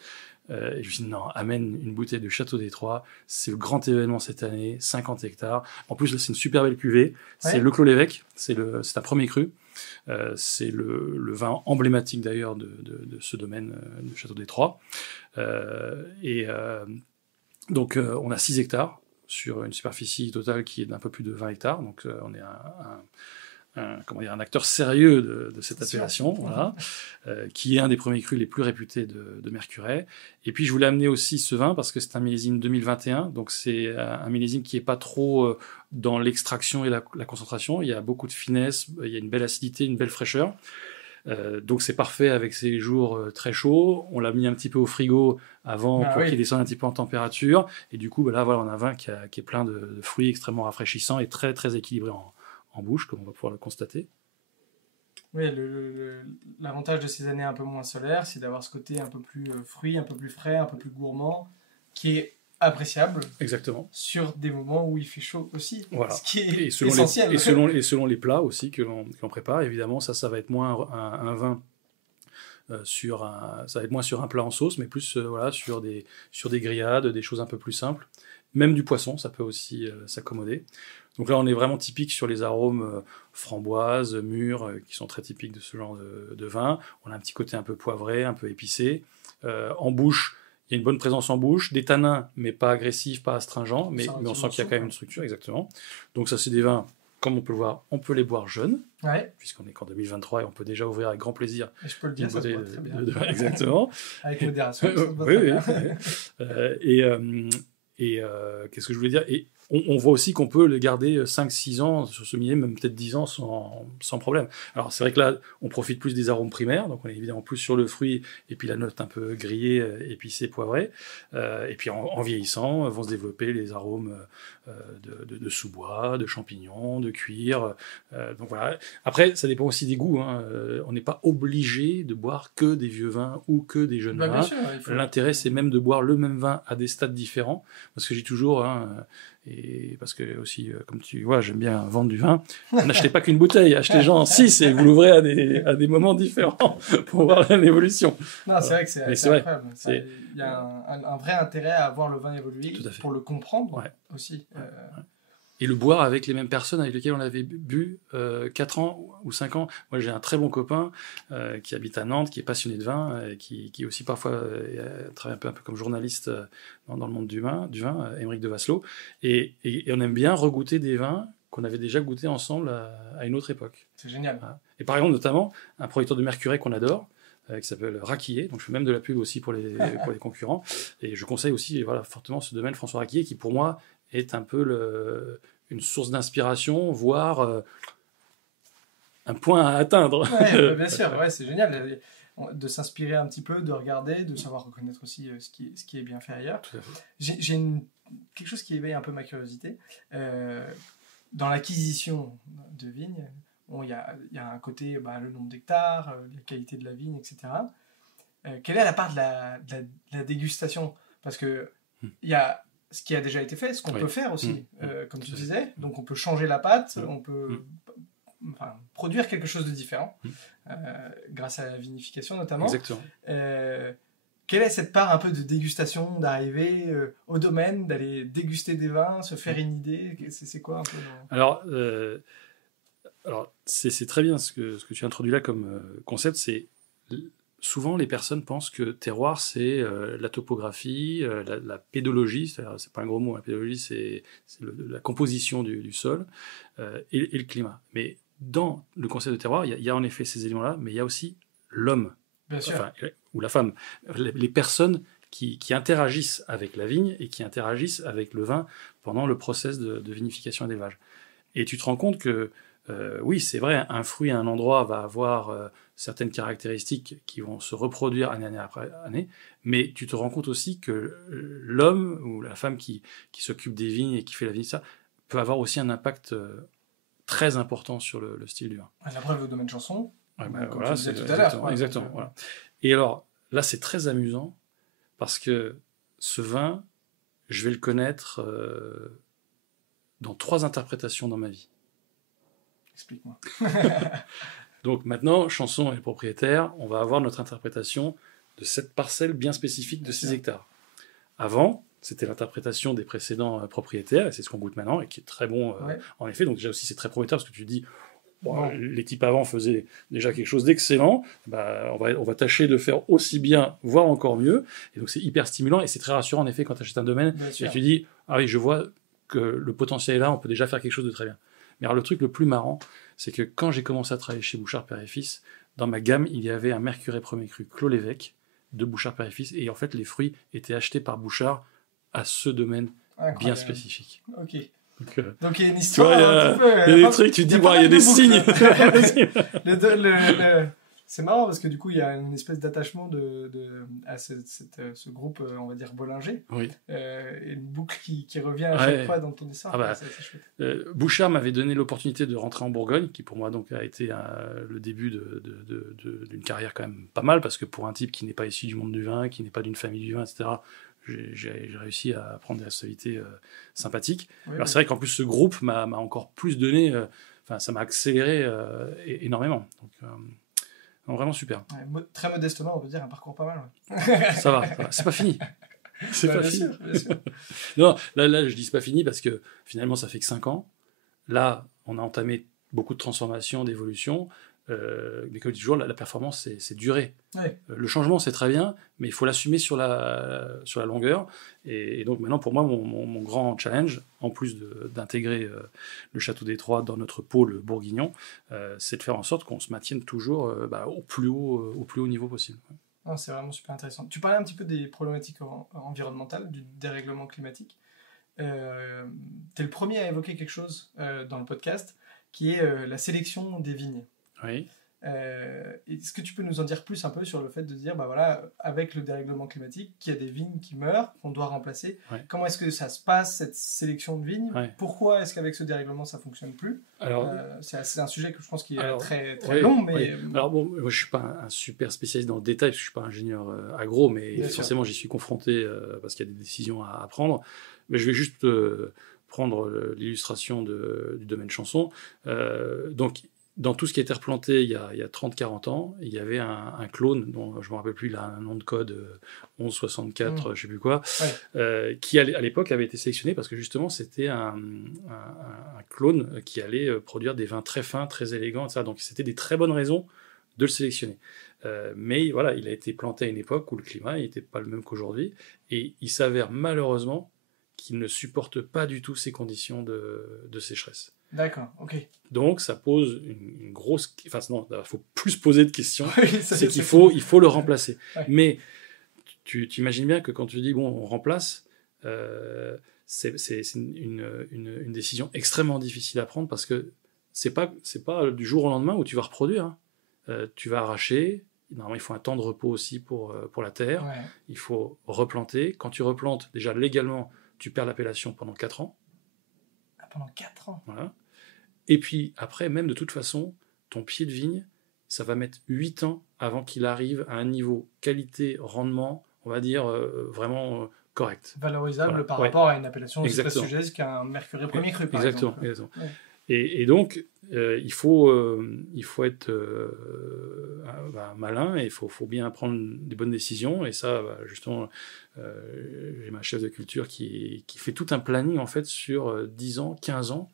Et je me suis dit, non, amène une bouteille de Château d'Étroit. C'est le grand événement cette année, 50 hectares. En plus, là, c'est une super belle cuvée. C'est le Clos l'Évêque. C'est un premier cru. C'est le vin emblématique d'ailleurs de ce domaine de Château d'Étroit. Donc, on a 6 hectares sur une superficie totale qui est d'un peu plus de 20 hectares. Donc, on est un acteur sérieux de cette appellation, voilà, qui est un des premiers crus les plus réputés de Mercurey. Et puis, je voulais amener aussi ce vin parce que c'est un millésime 2021, donc c'est un millésime qui n'est pas trop dans l'extraction et la concentration. Il y a beaucoup de finesse, il y a une belle acidité, une belle fraîcheur. Donc c'est parfait avec ces jours très chauds. On l'a mis un petit peu au frigo avant pour qu'il descende un petit peu en température. Et du coup, là, voilà, on a un vin qui est plein de fruits extrêmement rafraîchissants et très, très équilibré en bouche, comme on va pouvoir le constater. Oui, l'avantage de ces années un peu moins solaires, c'est d'avoir ce côté un peu plus fruit, un peu plus frais, un peu plus gourmand, qui est appréciable. Exactement. Sur des moments où il fait chaud aussi. Voilà. Ce qui est essentiel. Selon les plats aussi que l'on prépare, évidemment, ça va être moins un vin ça va être moins sur un plat en sauce, mais plus voilà, sur des grillades, des choses un peu plus simples. Même du poisson, ça peut aussi s'accommoder. Donc là, on est vraiment typique sur les arômes framboises, mûres, qui sont très typiques de ce genre de vin. On a un petit côté un peu poivré, un peu épicé. En bouche, il y a une bonne présence en bouche, des tanins, mais pas agressifs, pas astringents, mais on sent qu'il y a quand même une structure, exactement. Donc ça, c'est des vins, comme on peut le voir, on peut les boire jeunes, puisqu'on est qu'en 2023 et on peut déjà ouvrir avec grand plaisir. Et je peux le dire, ça se boit très bien. Exactement. Avec modération, ça se boit très bien. Qu'est-ce que je voulais dire ? Et on voit aussi qu'on peut le garder 5-6 ans sur ce millésime, même peut-être 10 ans sans problème. Alors c'est vrai que là, on profite plus des arômes primaires, donc on est évidemment plus sur le fruit, et puis la note un peu grillée, épicée, poivrée. Et puis en vieillissant, vont se développer les arômes de sous-bois, de champignons, de cuir. Donc voilà. Après, ça dépend aussi des goûts. Hein. On n'est pas obligé de boire que des vieux vins ou que des jeunes vins. Sûr, l'intérêt, c'est même de boire le même vin à des stades différents, parce que j'ai toujours... et parce que aussi, comme tu vois, j'aime bien vendre du vin. N'achetez pas qu'une bouteille, achetez-en 6 et vous l'ouvrez à des moments différents pour voir l'évolution. Non, c'est vrai que c'est incroyable. Il y a un vrai intérêt à voir le vin évoluer pour le comprendre aussi. Et le boire avec les mêmes personnes avec lesquelles on l'avait bu 4 ans ou 5 ans. Moi, j'ai un très bon copain qui habite à Nantes, qui est passionné de vin, qui aussi parfois travaille un peu comme journaliste dans le monde du vin, Émeric de Vasselot. Et on aime bien regoûter des vins qu'on avait déjà goûtés ensemble à une autre époque. C'est génial. Voilà. Et par exemple, notamment, un producteur de Mercurey qu'on adore, qui s'appelle Raquillet. Donc, je fais même de la pub aussi pour les concurrents. Et je conseille aussi fortement ce domaine, François Raquillet, qui pour moi est un peu une source d'inspiration, voire un point à atteindre. Ouais, bien sûr, c'est génial de s'inspirer un petit peu, de regarder, de savoir reconnaître aussi ce qui est bien fait ailleurs. Tout à fait. J'ai quelque chose qui éveille un peu ma curiosité. Dans l'acquisition de vignes, il y a un côté, le nombre d'hectares, la qualité de la vigne, etc. Quelle est la part de la dégustation ? Parce que il y a ce qui a déjà été fait, ce qu'on peut faire aussi, comme tu disais. Donc on peut changer la pâte, on peut produire quelque chose de différent, grâce à la vinification notamment. Exactement. Quelle est cette part un peu de dégustation, d'arriver au domaine, d'aller déguster des vins, se faire une idée ? C'est quoi un peu Alors, c'est très bien ce que tu as introduit là comme concept, c'est... Souvent, les personnes pensent que terroir, c'est la topographie, la pédologie, c'est pas un gros mot, la pédologie, c'est la composition du sol et le climat. Mais dans le concept de terroir, il y a en effet ces éléments-là, mais il y a aussi l'homme, ou la femme, les personnes qui interagissent avec la vigne et qui interagissent avec le vin pendant le process de vinification et d'élevage. Et tu te rends compte que oui, c'est vrai, un fruit à un endroit va avoir certaines caractéristiques qui vont se reproduire année après année, mais tu te rends compte aussi que l'homme ou la femme qui s'occupe des vignes et qui fait la vigne, ça peut avoir aussi un impact très important sur le style du vin. La preuve au domaine chanson, comme tu disais tout à l'heure. Exactement. Voilà. Et alors, là, c'est très amusant parce que ce vin, je vais le connaître dans 3 interprétations dans ma vie. Explique-moi. Donc maintenant, Chanson est le propriétaire, on va avoir notre interprétation de cette parcelle bien spécifique de 6 hectares. Avant, c'était l'interprétation des précédents propriétaires, et c'est ce qu'on goûte maintenant, et qui est très bon en effet. Donc déjà aussi, c'est très prometteur, parce que tu dis, les types avant faisaient déjà quelque chose d'excellent, on va tâcher de faire aussi bien, voire encore mieux. Et donc c'est hyper stimulant, et c'est très rassurant en effet quand tu achètes un domaine, et tu dis, ah oui, je vois que le potentiel est là, on peut déjà faire quelque chose de très bien. Mais alors le truc le plus marrant, c'est que quand j'ai commencé à travailler chez Bouchard Père et Fils, dans ma gamme, il y avait un Mercurey Premier Cru Clos l'Évêque de Bouchard Père et Fils, et en fait les fruits étaient achetés par Bouchard à ce domaine bien spécifique. Ok. Donc il y a une histoire. Il y a des trucs, tu te dis, il y a des signes. C'est marrant parce que du coup, il y a une espèce d'attachement à ce groupe, on va dire, bollinger. Oui. Et une boucle qui revient à chaque fois dans ton histoire. C'est assez chouette. Bouchard m'avait donné l'opportunité de rentrer en Bourgogne, qui pour moi donc a été le début d'une carrière quand même pas mal, parce que pour un type qui n'est pas issu du monde du vin, qui n'est pas d'une famille du vin, etc., j'ai réussi à prendre des responsabilités sympathiques. Alors c'est vrai qu'en plus ce groupe m'a encore plus donné, ça m'a accéléré énormément. Donc vraiment super. Très modestement, on peut dire un parcours pas mal. Ça va, c'est pas fini. C'est pas fini. Sûr, bien sûr. Non, là je dis c'est pas fini parce que finalement ça fait que 5 ans. Là, on a entamé beaucoup de transformations, d'évolutions. Mais comme je dis toujours, la performance, c'est duré. Ouais. Le changement, c'est très bien, mais il faut l'assumer sur la longueur. Et donc maintenant, pour moi, mon grand challenge, en plus d'intégrer le Château des Trois dans notre pôle bourguignon, c'est de faire en sorte qu'on se maintienne toujours au plus haut niveau possible. Oh, c'est vraiment super intéressant. Tu parlais un petit peu des problématiques environnementales, du dérèglement climatique. Tu es le premier à évoquer quelque chose dans le podcast, qui est la sélection des vignes. Oui. Est-ce que tu peux nous en dire plus un peu sur le fait de dire, avec le dérèglement climatique, qu'il y a des vignes qui meurent, qu'on doit remplacer. Ouais. Comment est-ce que ça se passe, cette sélection de vignes ? Ouais. Pourquoi est-ce qu'avec ce dérèglement, ça ne fonctionne plus ? C'est un sujet que je pense qui est très, très long. Mais... Alors bon, moi, je ne suis pas un super spécialiste dans le détail, parce que je ne suis pas ingénieur agro, mais bien forcément, j'y suis confronté parce qu'il y a des décisions à prendre. Mais je vais juste prendre l'illustration du domaine Chanson. Donc, dans tout ce qui a été replanté il y a 30-40 ans, il y avait un clone, dont je ne me rappelle plus, il a un nom de code 1164, je ne sais plus quoi, qui à l'époque avait été sélectionné parce que justement c'était un clone qui allait produire des vins très fins, très élégants, etc. Donc c'était des très bonnes raisons de le sélectionner. Mais voilà, il a été planté à une époque où le climat n'était pas le même qu'aujourd'hui, et il s'avère malheureusement qu'il ne supporte pas du tout ces conditions de sécheresse. D'accord, ok. Donc ça pose une grosse... Enfin non, il faut plus poser de questions. Oui, c'est qu'il faut le remplacer. Ouais. Mais tu imagines bien que quand tu dis, on remplace, c'est une décision extrêmement difficile à prendre parce que c'est pas du jour au lendemain où tu vas reproduire. Hein. Tu vas arracher. Normalement, il faut un temps de repos aussi pour la terre. Ouais. Il faut replanter. Quand tu replantes, déjà légalement, tu perds l'appellation pendant 4 ans. Pendant 4 ans. Voilà. Et puis après, même de toute façon, ton pied de vigne, ça va mettre 8 ans avant qu'il arrive à un niveau qualité, rendement, on va dire vraiment correct. Valorisable par rapport à une appellation aussi prestigieuse qu'un Mercurey Premier Cru, par exemple. Exactement. Ouais. Et donc, il faut être malin et il faut bien prendre des bonnes décisions. Et ça, justement, j'ai ma chef de culture qui fait tout un planning en fait sur 10 ans, 15 ans,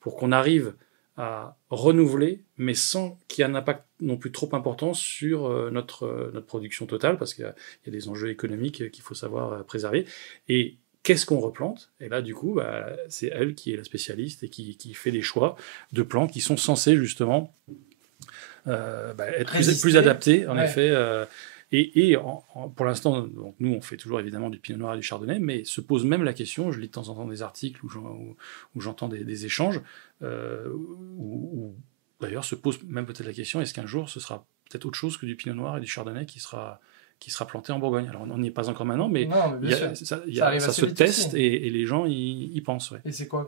pour qu'on arrive à renouveler, mais sans qu'il y ait un impact non plus trop important sur notre production totale, parce qu'il y a des enjeux économiques qu'il faut savoir préserver. Et qu'est-ce qu'on replante ? Et là, du coup, c'est elle qui est la spécialiste et qui fait des choix de plantes qui sont censés justement être plus adaptés, en effet. Pour l'instant, donc nous, on fait toujours évidemment du pinot noir et du chardonnay, mais se pose même la question, je lis de temps en temps des articles où j'entends des échanges, où d'ailleurs se pose même peut-être la question, est-ce qu'un jour ce sera peut-être autre chose que du pinot noir et du chardonnay qui sera planté en Bourgogne. Alors on n'y est pas encore maintenant, mais ça se teste et les gens y pensent. Ouais. Et c'est quoi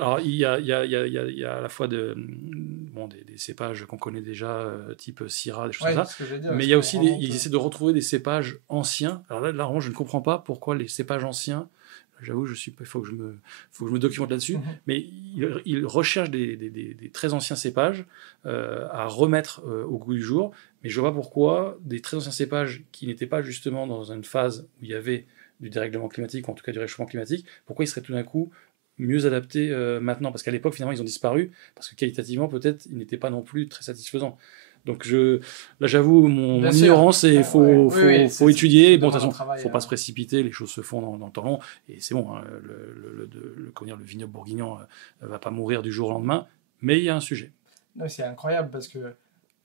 alors il y a à la fois des cépages qu'on connaît déjà, type Syrah, des choses comme ça, mais il y a aussi ils essaient de retrouver des cépages anciens. Alors là, je ne comprends pas pourquoi les cépages anciens. J'avoue, il faut que je me documente là-dessus, mais ils recherchent des très anciens cépages à remettre au goût du jour, mais je vois pas pourquoi des très anciens cépages qui n'étaient pas justement dans une phase où il y avait du dérèglement climatique, ou en tout cas du réchauffement climatique, pourquoi ils seraient tout d'un coup mieux adaptés maintenant, parce qu'à l'époque, finalement, ils ont disparu, parce que qualitativement, peut-être, ils n'étaient pas non plus très satisfaisants. Donc là, j'avoue, mon ignorance, et il faut étudier. Bon, de toute façon, il ne faut pas se précipiter, les choses se font dans le temps long, et c'est bon, hein, le vignoble bourguignon ne va pas mourir du jour au lendemain, mais il y a un sujet. Non, c'est incroyable, parce que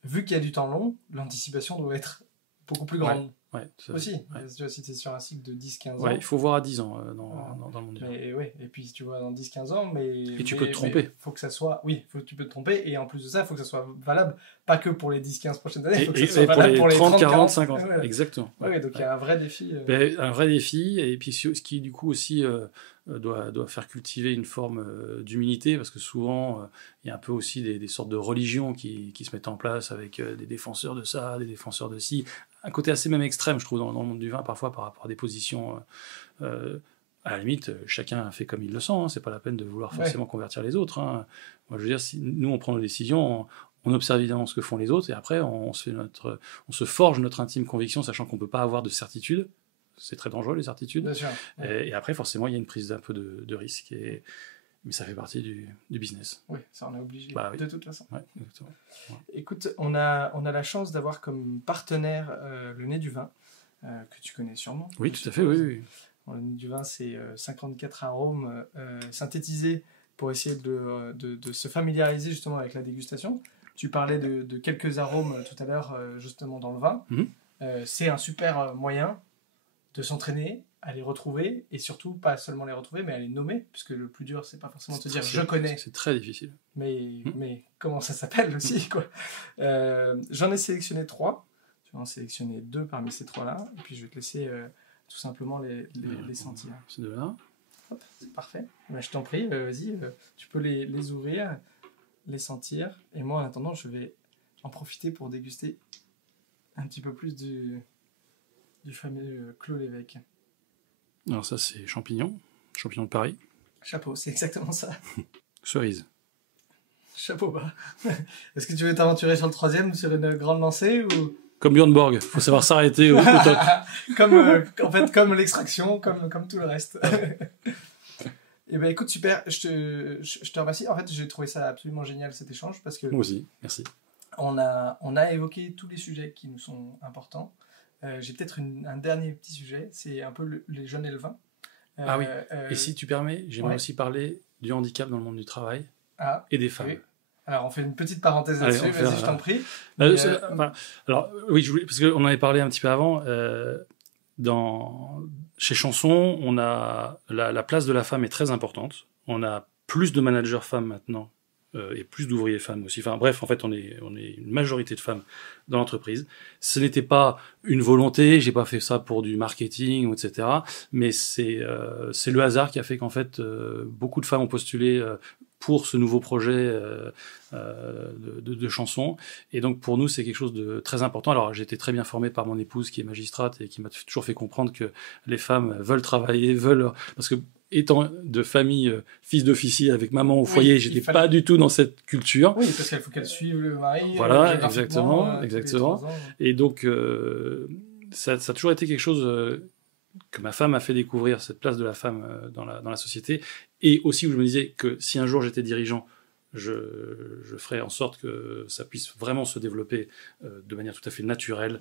vu qu'il y a du temps long, l'anticipation doit être beaucoup plus grande. Ouais, aussi, tu vois, si tu es sur un cycle de 10-15 ans. Ouais, il faut voir à 10 ans dans le monde du vin. Et puis tu vois dans 10-15 ans, et tu peux te tromper. Faut que ça soit, tu peux te tromper, et en plus de ça, il faut que ça soit valable, pas que pour les 10-15 prochaines années, il faut que ça soit valable pour les 30, 40, 50. Exactement. Ouais, donc il y a un vrai défi. Un vrai défi, et puis ce qui du coup aussi doit faire cultiver une forme d'humilité, parce que souvent il y a un peu aussi des sortes de religions qui se mettent en place avec des défenseurs de ça, des défenseurs de ci. Un côté assez même extrême, je trouve, dans le monde du vin, parfois, par rapport à des positions... à la limite, chacun fait comme il le sent, hein, c'est pas la peine de vouloir forcément convertir les autres. Hein. Moi, je veux dire, si nous, on prend nos décisions, on observe évidemment ce que font les autres, et après, on se forge notre intime conviction, sachant qu'on peut pas avoir de certitude. C'est très dangereux, les certitudes. Bien sûr. Et après, forcément, il y a une prise d'un peu de risque, mais ça fait partie du business. Oui, ça on est obligé, de toute façon. Ouais, exactement. Ouais. Écoute, on a la chance d'avoir comme partenaire le Nez du Vin, que tu connais sûrement. Oui, tout à fait, oui. Le Nez du Vin, c'est 54 arômes synthétisés pour essayer de se familiariser justement avec la dégustation. Tu parlais de quelques arômes tout à l'heure, justement dans le vin. C'est un super moyen de s'entraîner à les retrouver, et surtout pas seulement les retrouver, mais à les nommer, puisque le plus dur, c'est pas forcément de te dire je connais. C'est très difficile. Mais comment ça s'appelle aussi, quoi. J'en ai sélectionné 3. Tu vas en sélectionner 2 parmi ces 3-là, et puis je vais te laisser tout simplement les sentir. Ces 2-là. Hop, c'est parfait. Je t'en prie, vas-y, tu peux les ouvrir, les sentir, et moi en attendant, je vais en profiter pour déguster un petit peu plus du fameux Clos l'Évêque. Alors ça, c'est champignon de Paris. Chapeau, c'est exactement ça. Cerise. Chapeau bas. Est-ce que tu veux t'aventurer sur le 3e sur une grande lancée ou... Comme Björn Borg, il faut savoir s'arrêter au top. En fait, comme l'extraction, comme tout le reste. Eh ben écoute, super, je te remercie. En fait, j'ai trouvé ça absolument génial, cet échange, parce que... Moi aussi, merci. On a évoqué tous les sujets qui nous sont importants. J'ai peut-être un dernier petit sujet, c'est un peu les jeunes et le vin. Ah oui, et si tu permets, j'aimerais aussi parler du handicap dans le monde du travail et des femmes. Oui. Alors, on fait une petite parenthèse là-dessus, vas-y, je t'en prie. Alors, oui, parce qu'on en avait parlé un petit peu avant, chez Chanson, on a la place de la femme est très importante. On a plus de managers femmes maintenant, et plus d'ouvriers femmes aussi. Enfin bref, en fait, on est une majorité de femmes dans l'entreprise. Ce n'était pas une volonté, j'ai pas fait ça pour du marketing, etc. Mais c'est le hasard qui a fait qu'en fait, beaucoup de femmes ont postulé pour ce nouveau projet de chansons. Et donc, pour nous, c'est quelque chose de très important. Alors, j'ai été très bien formé par mon épouse, qui est magistrate, et qui m'a toujours fait comprendre que les femmes veulent travailler, parce que étant de famille, fils d'officier avec maman au foyer, j'étais pas du tout dans cette culture. Oui, parce qu'il faut qu'elle suive le mari. Voilà, exactement. Et donc, ça a toujours été quelque chose que ma femme a fait découvrir, cette place de la femme dans la société, et aussi où je me disais que si un jour j'étais dirigeant, je ferais en sorte que ça puisse vraiment se développer de manière tout à fait naturelle,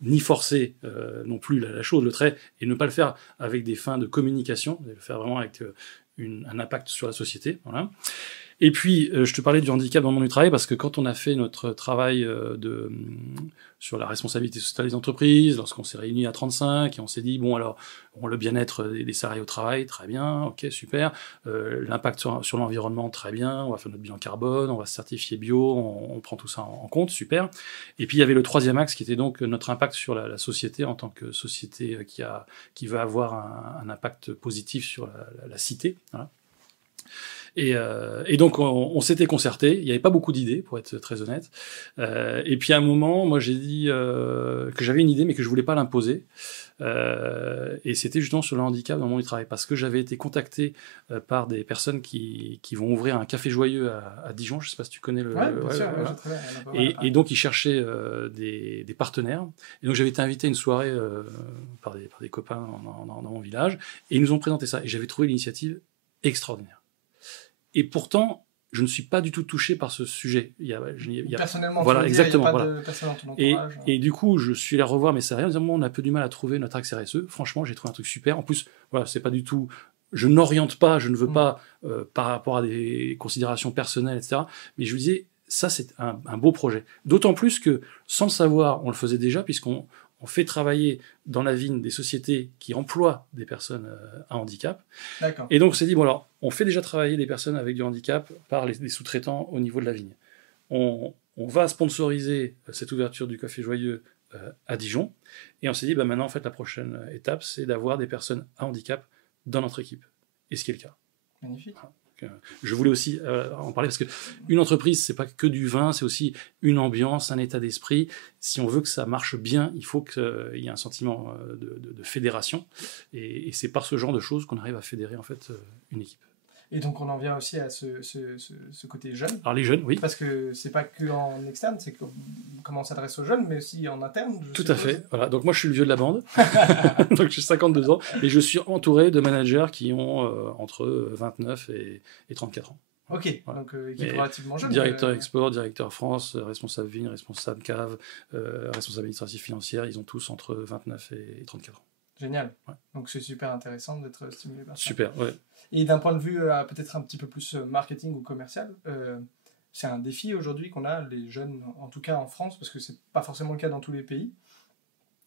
ni forcer non plus la chose, le trait, et ne pas le faire avec des fins de communication, mais le faire vraiment avec un impact sur la société. Voilà. Et puis, je te parlais du handicap dans le monde du travail parce que quand on a fait notre travail sur la responsabilité sociale des entreprises, lorsqu'on s'est réunis à 35 et on s'est dit, bon alors, le bien-être des salariés au travail, très bien, ok, super. L'impact sur l'environnement, très bien. On va faire notre bilan carbone, on va se certifier bio, on prend tout ça en compte, super. Et puis, il y avait le troisième axe qui était donc notre impact sur la société en tant que société qui va avoir un impact positif sur la cité. Voilà. Et donc, on s'était concerté. Il n'y avait pas beaucoup d'idées, pour être très honnête. Et puis, à un moment, moi, j'ai dit que j'avais une idée, mais que je ne voulais pas l'imposer. Et c'était justement sur le handicap dans le monde du travail. Parce que j'avais été contacté par des personnes qui vont ouvrir un café joyeux à Dijon. Je ne sais pas si tu connais le... Ouais, bien sûr, voilà. Et donc, ils cherchaient des partenaires. Et donc, j'avais été invité à une soirée par des copains dans mon village. Et ils nous ont présenté ça. Et j'avais trouvé l'initiative extraordinaire. Et pourtant, je ne suis pas du tout touché par ce sujet. Personnellement, voilà, exactement. Il n'y a pas de personne dans ton entourage. Et du coup, je suis allé revoir mes salariés en disant, on a un peu du mal à trouver notre axe RSE. Franchement, j'ai trouvé un truc super. En plus, voilà, c'est pas du tout... Je n'oriente pas, je ne veux pas, par rapport à des considérations personnelles, etc. Mais je vous disais, ça, c'est un beau projet. D'autant plus que, sans le savoir, on le faisait déjà, puisqu'on fait travailler dans la vigne des sociétés qui emploient des personnes à handicap. D'accord. Et donc, on s'est dit, bon alors, on fait déjà travailler des personnes avec du handicap par des sous-traitants au niveau de la vigne. On va sponsoriser cette ouverture du Café Joyeux à Dijon. Et on s'est dit, maintenant, en fait, la prochaine étape, c'est d'avoir des personnes à handicap dans notre équipe. Et ce qui est le cas. Magnifique. Je voulais aussi en parler parce qu'une entreprise, c'est pas que du vin, c'est aussi une ambiance, un état d'esprit. Si on veut que ça marche bien, il faut qu'il y ait un sentiment de fédération. Et c'est par ce genre de choses qu'on arrive à fédérer en fait une équipe. Et donc on en vient aussi à ce côté jeune. Alors les jeunes, oui. Parce que c'est pas que en externe, c'est comment on s'adresse aux jeunes, mais aussi en interne. Tout à fait. Voilà. Donc moi je suis le vieux de la bande. Donc j'ai 52 ans et je suis entouré de managers qui ont entre 29 et 34 ans. Ok, voilà. Donc équipe relativement jeune. Directeur export, directeur France, responsable vigne, responsable cave, responsable administratif financière, ils ont tous entre 29 et 34 ans. Génial. Ouais. Donc c'est super intéressant d'être stimulé par ça. Super, ouais. Et d'un point de vue peut-être un petit peu plus marketing ou commercial, c'est un défi aujourd'hui qu'on a, les jeunes, en tout cas en France, parce que c'est pas forcément le cas dans tous les pays.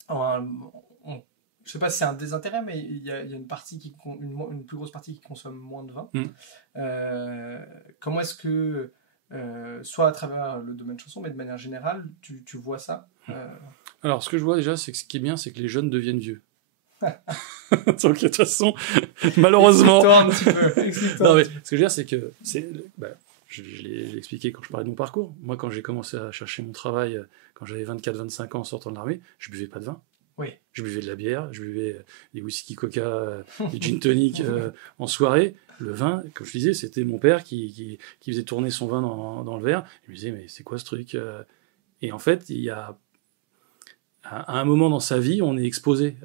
Je ne sais pas si c'est un désintérêt, mais il y a une partie une plus grosse partie qui consomme moins de vin. Comment est-ce que, soit à travers le domaine chanson, mais de manière générale, tu vois ça Alors, ce que je vois déjà, c'est que ce qui est bien, c'est que les jeunes deviennent vieux. Donc, de toute façon, malheureusement. Explique-toi un petit peu. Non, mais ce que je veux dire, c'est que je l'ai expliqué quand je parlais de mon parcours. Moi, quand j'ai commencé à chercher mon travail, quand j'avais 24-25 ans en sortant de l'armée, je buvais pas de vin. Oui. Je buvais de la bière, je buvais des whisky coca, des gin tonic en soirée. Le vin, comme je disais, c'était mon père qui faisait tourner son vin dans le verre. Il me disait, mais c'est quoi ce truc? Et en fait, il y a à un moment dans sa vie, on est exposé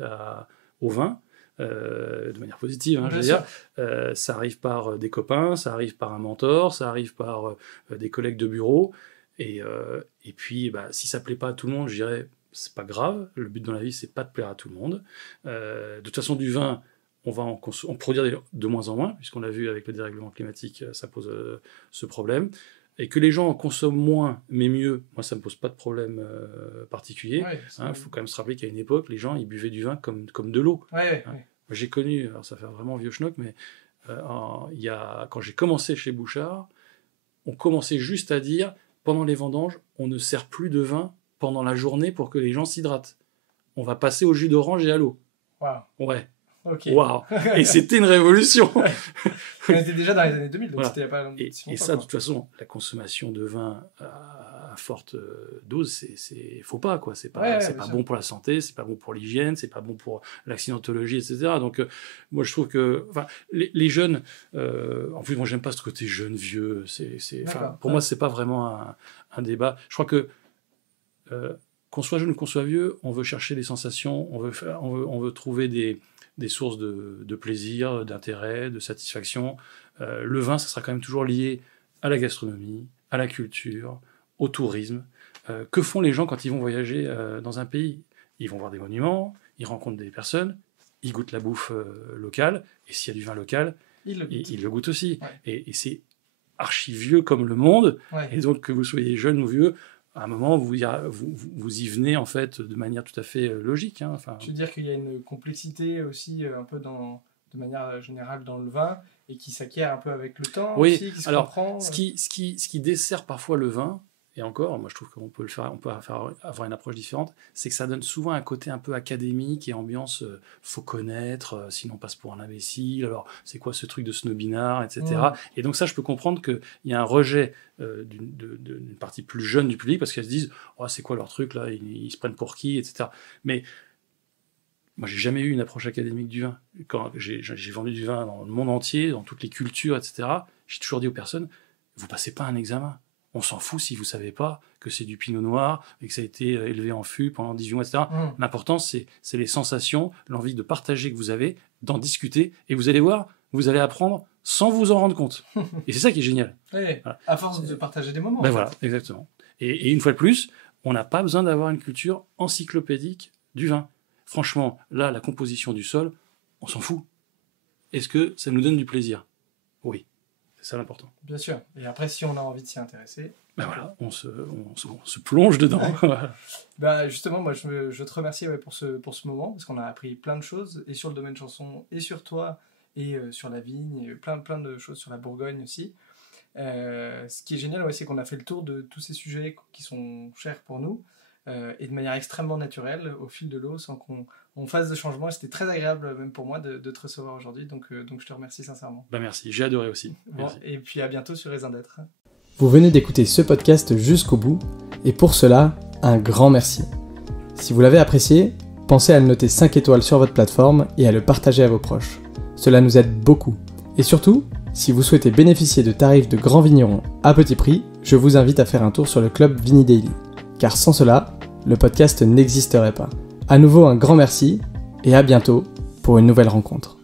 au vin. De manière positive, je veux dire. Ça arrive par des copains, ça arrive par un mentor, ça arrive par des collègues de bureau. Et puis, si ça ne plaît pas à tout le monde, je dirais, c'est pas grave. Le but dans la vie, c'est pas de plaire à tout le monde. De toute façon, du vin, on va en produire de moins en moins, puisqu'on l'a vu avec le dérèglement climatique, ça pose ce problème. Et que les gens en consomment moins, mais mieux, moi, ça ne me pose pas de problème particulier. Il faut quand même se rappeler qu'à une époque, les gens, ils buvaient du vin comme de l'eau. J'ai connu, alors ça fait vraiment vieux schnock, mais quand j'ai commencé chez Bouchard, on commençait juste à dire, pendant les vendanges, on ne sert plus de vin pendant la journée pour que les gens s'hydratent. On va passer au jus d'orange et à l'eau. Ouais. Okay. Waouh. Et c'était une révolution. On était déjà dans les années 2000, donc voilà. c'était il n'y a pas longtemps. Et ça, de toute façon, la consommation de vin à forte dose, faut pas, quoi. C'est pas bon pour la santé, c'est pas bon pour l'hygiène, c'est pas bon pour l'accidentologie, etc. Donc, moi, je trouve que, les jeunes, en plus, moi, j'aime pas ce côté jeune, vieux. Pour moi, c'est pas vraiment un débat. Je crois que, qu'on soit jeune ou qu'on soit vieux, on veut chercher des sensations, on veut trouver des sources de plaisir, d'intérêt, de satisfaction. Le vin, ça sera quand même toujours lié à la gastronomie, à la culture, au tourisme. Que font les gens quand ils vont voyager dans un pays? Ils vont voir des monuments, ils rencontrent des personnes, ils goûtent la bouffe locale, et s'il y a du vin local, ils le goûtent aussi. Et c'est archi vieux comme le monde, Ouais. et donc que vous soyez jeune ou vieux, à un moment, vous y venez en fait de manière tout à fait logique. Hein. Enfin, Je veux dire qu'il y a une complexité aussi un peu de manière générale dans le vin et qui s'acquiert un peu avec le temps oui, aussi, qui se alors, comprend. ce qui dessert parfois le vin, et encore, moi je trouve qu'on peut le faire, on peut avoir une approche différente, c'est que ça donne souvent un côté un peu académique et ambiance, faut connaître, sinon on passe pour un imbécile, alors c'est quoi ce truc de snobinard, etc. Et donc ça, je peux comprendre qu'il y a un rejet d'une partie plus jeune du public, parce qu'elles se disent, oh, c'est quoi leur truc là, ils se prennent pour qui, etc. Mais moi, j'ai jamais eu une approche académique du vin. Quand j'ai vendu du vin dans le monde entier, dans toutes les cultures, etc., j'ai toujours dit aux personnes, vous passez pas un examen. On s'en fout si vous savez pas que c'est du pinot noir et que ça a été élevé en fût pendant 18 mois, etc. L'important, c'est les sensations, l'envie de partager que vous avez, d'en discuter, et vous allez voir, vous allez apprendre sans vous en rendre compte. Et c'est ça qui est génial. Ouais, voilà. À force de partager des moments. Ben voilà, exactement. Et une fois de plus, on n'a pas besoin d'avoir une culture encyclopédique du vin. Franchement, là, la composition du sol, on s'en fout. Est-ce que ça nous donne du plaisir? Oui, c'est ça l'important. Bien sûr. Et après, si on a envie de s'y intéresser... Ben voilà, on se plonge dedans. Bah justement, moi, je te remercie pour ce moment, parce qu'on a appris plein de choses, et sur le domaine chanson, et sur toi, et sur la vigne, et plein de choses sur la Bourgogne aussi. Ce qui est génial, c'est qu'on a fait le tour de tous ces sujets qui sont chers pour nous, et de manière extrêmement naturelle, au fil de l'eau, sans qu'on fasse de changements. Et c'était très agréable, même pour moi, de te recevoir aujourd'hui. Donc je te remercie sincèrement. Bah merci, j'ai adoré aussi. Bon, et puis à bientôt sur Raison d'être. Vous venez d'écouter ce podcast jusqu'au bout, et pour cela, un grand merci. Si vous l'avez apprécié, pensez à le noter 5 étoiles sur votre plateforme et à le partager à vos proches. Cela nous aide beaucoup. Et surtout, si vous souhaitez bénéficier de tarifs de grands vignerons à petit prix, je vous invite à faire un tour sur le club Vini Daily. Car sans cela, le podcast n'existerait pas. À nouveau un grand merci et à bientôt pour une nouvelle rencontre.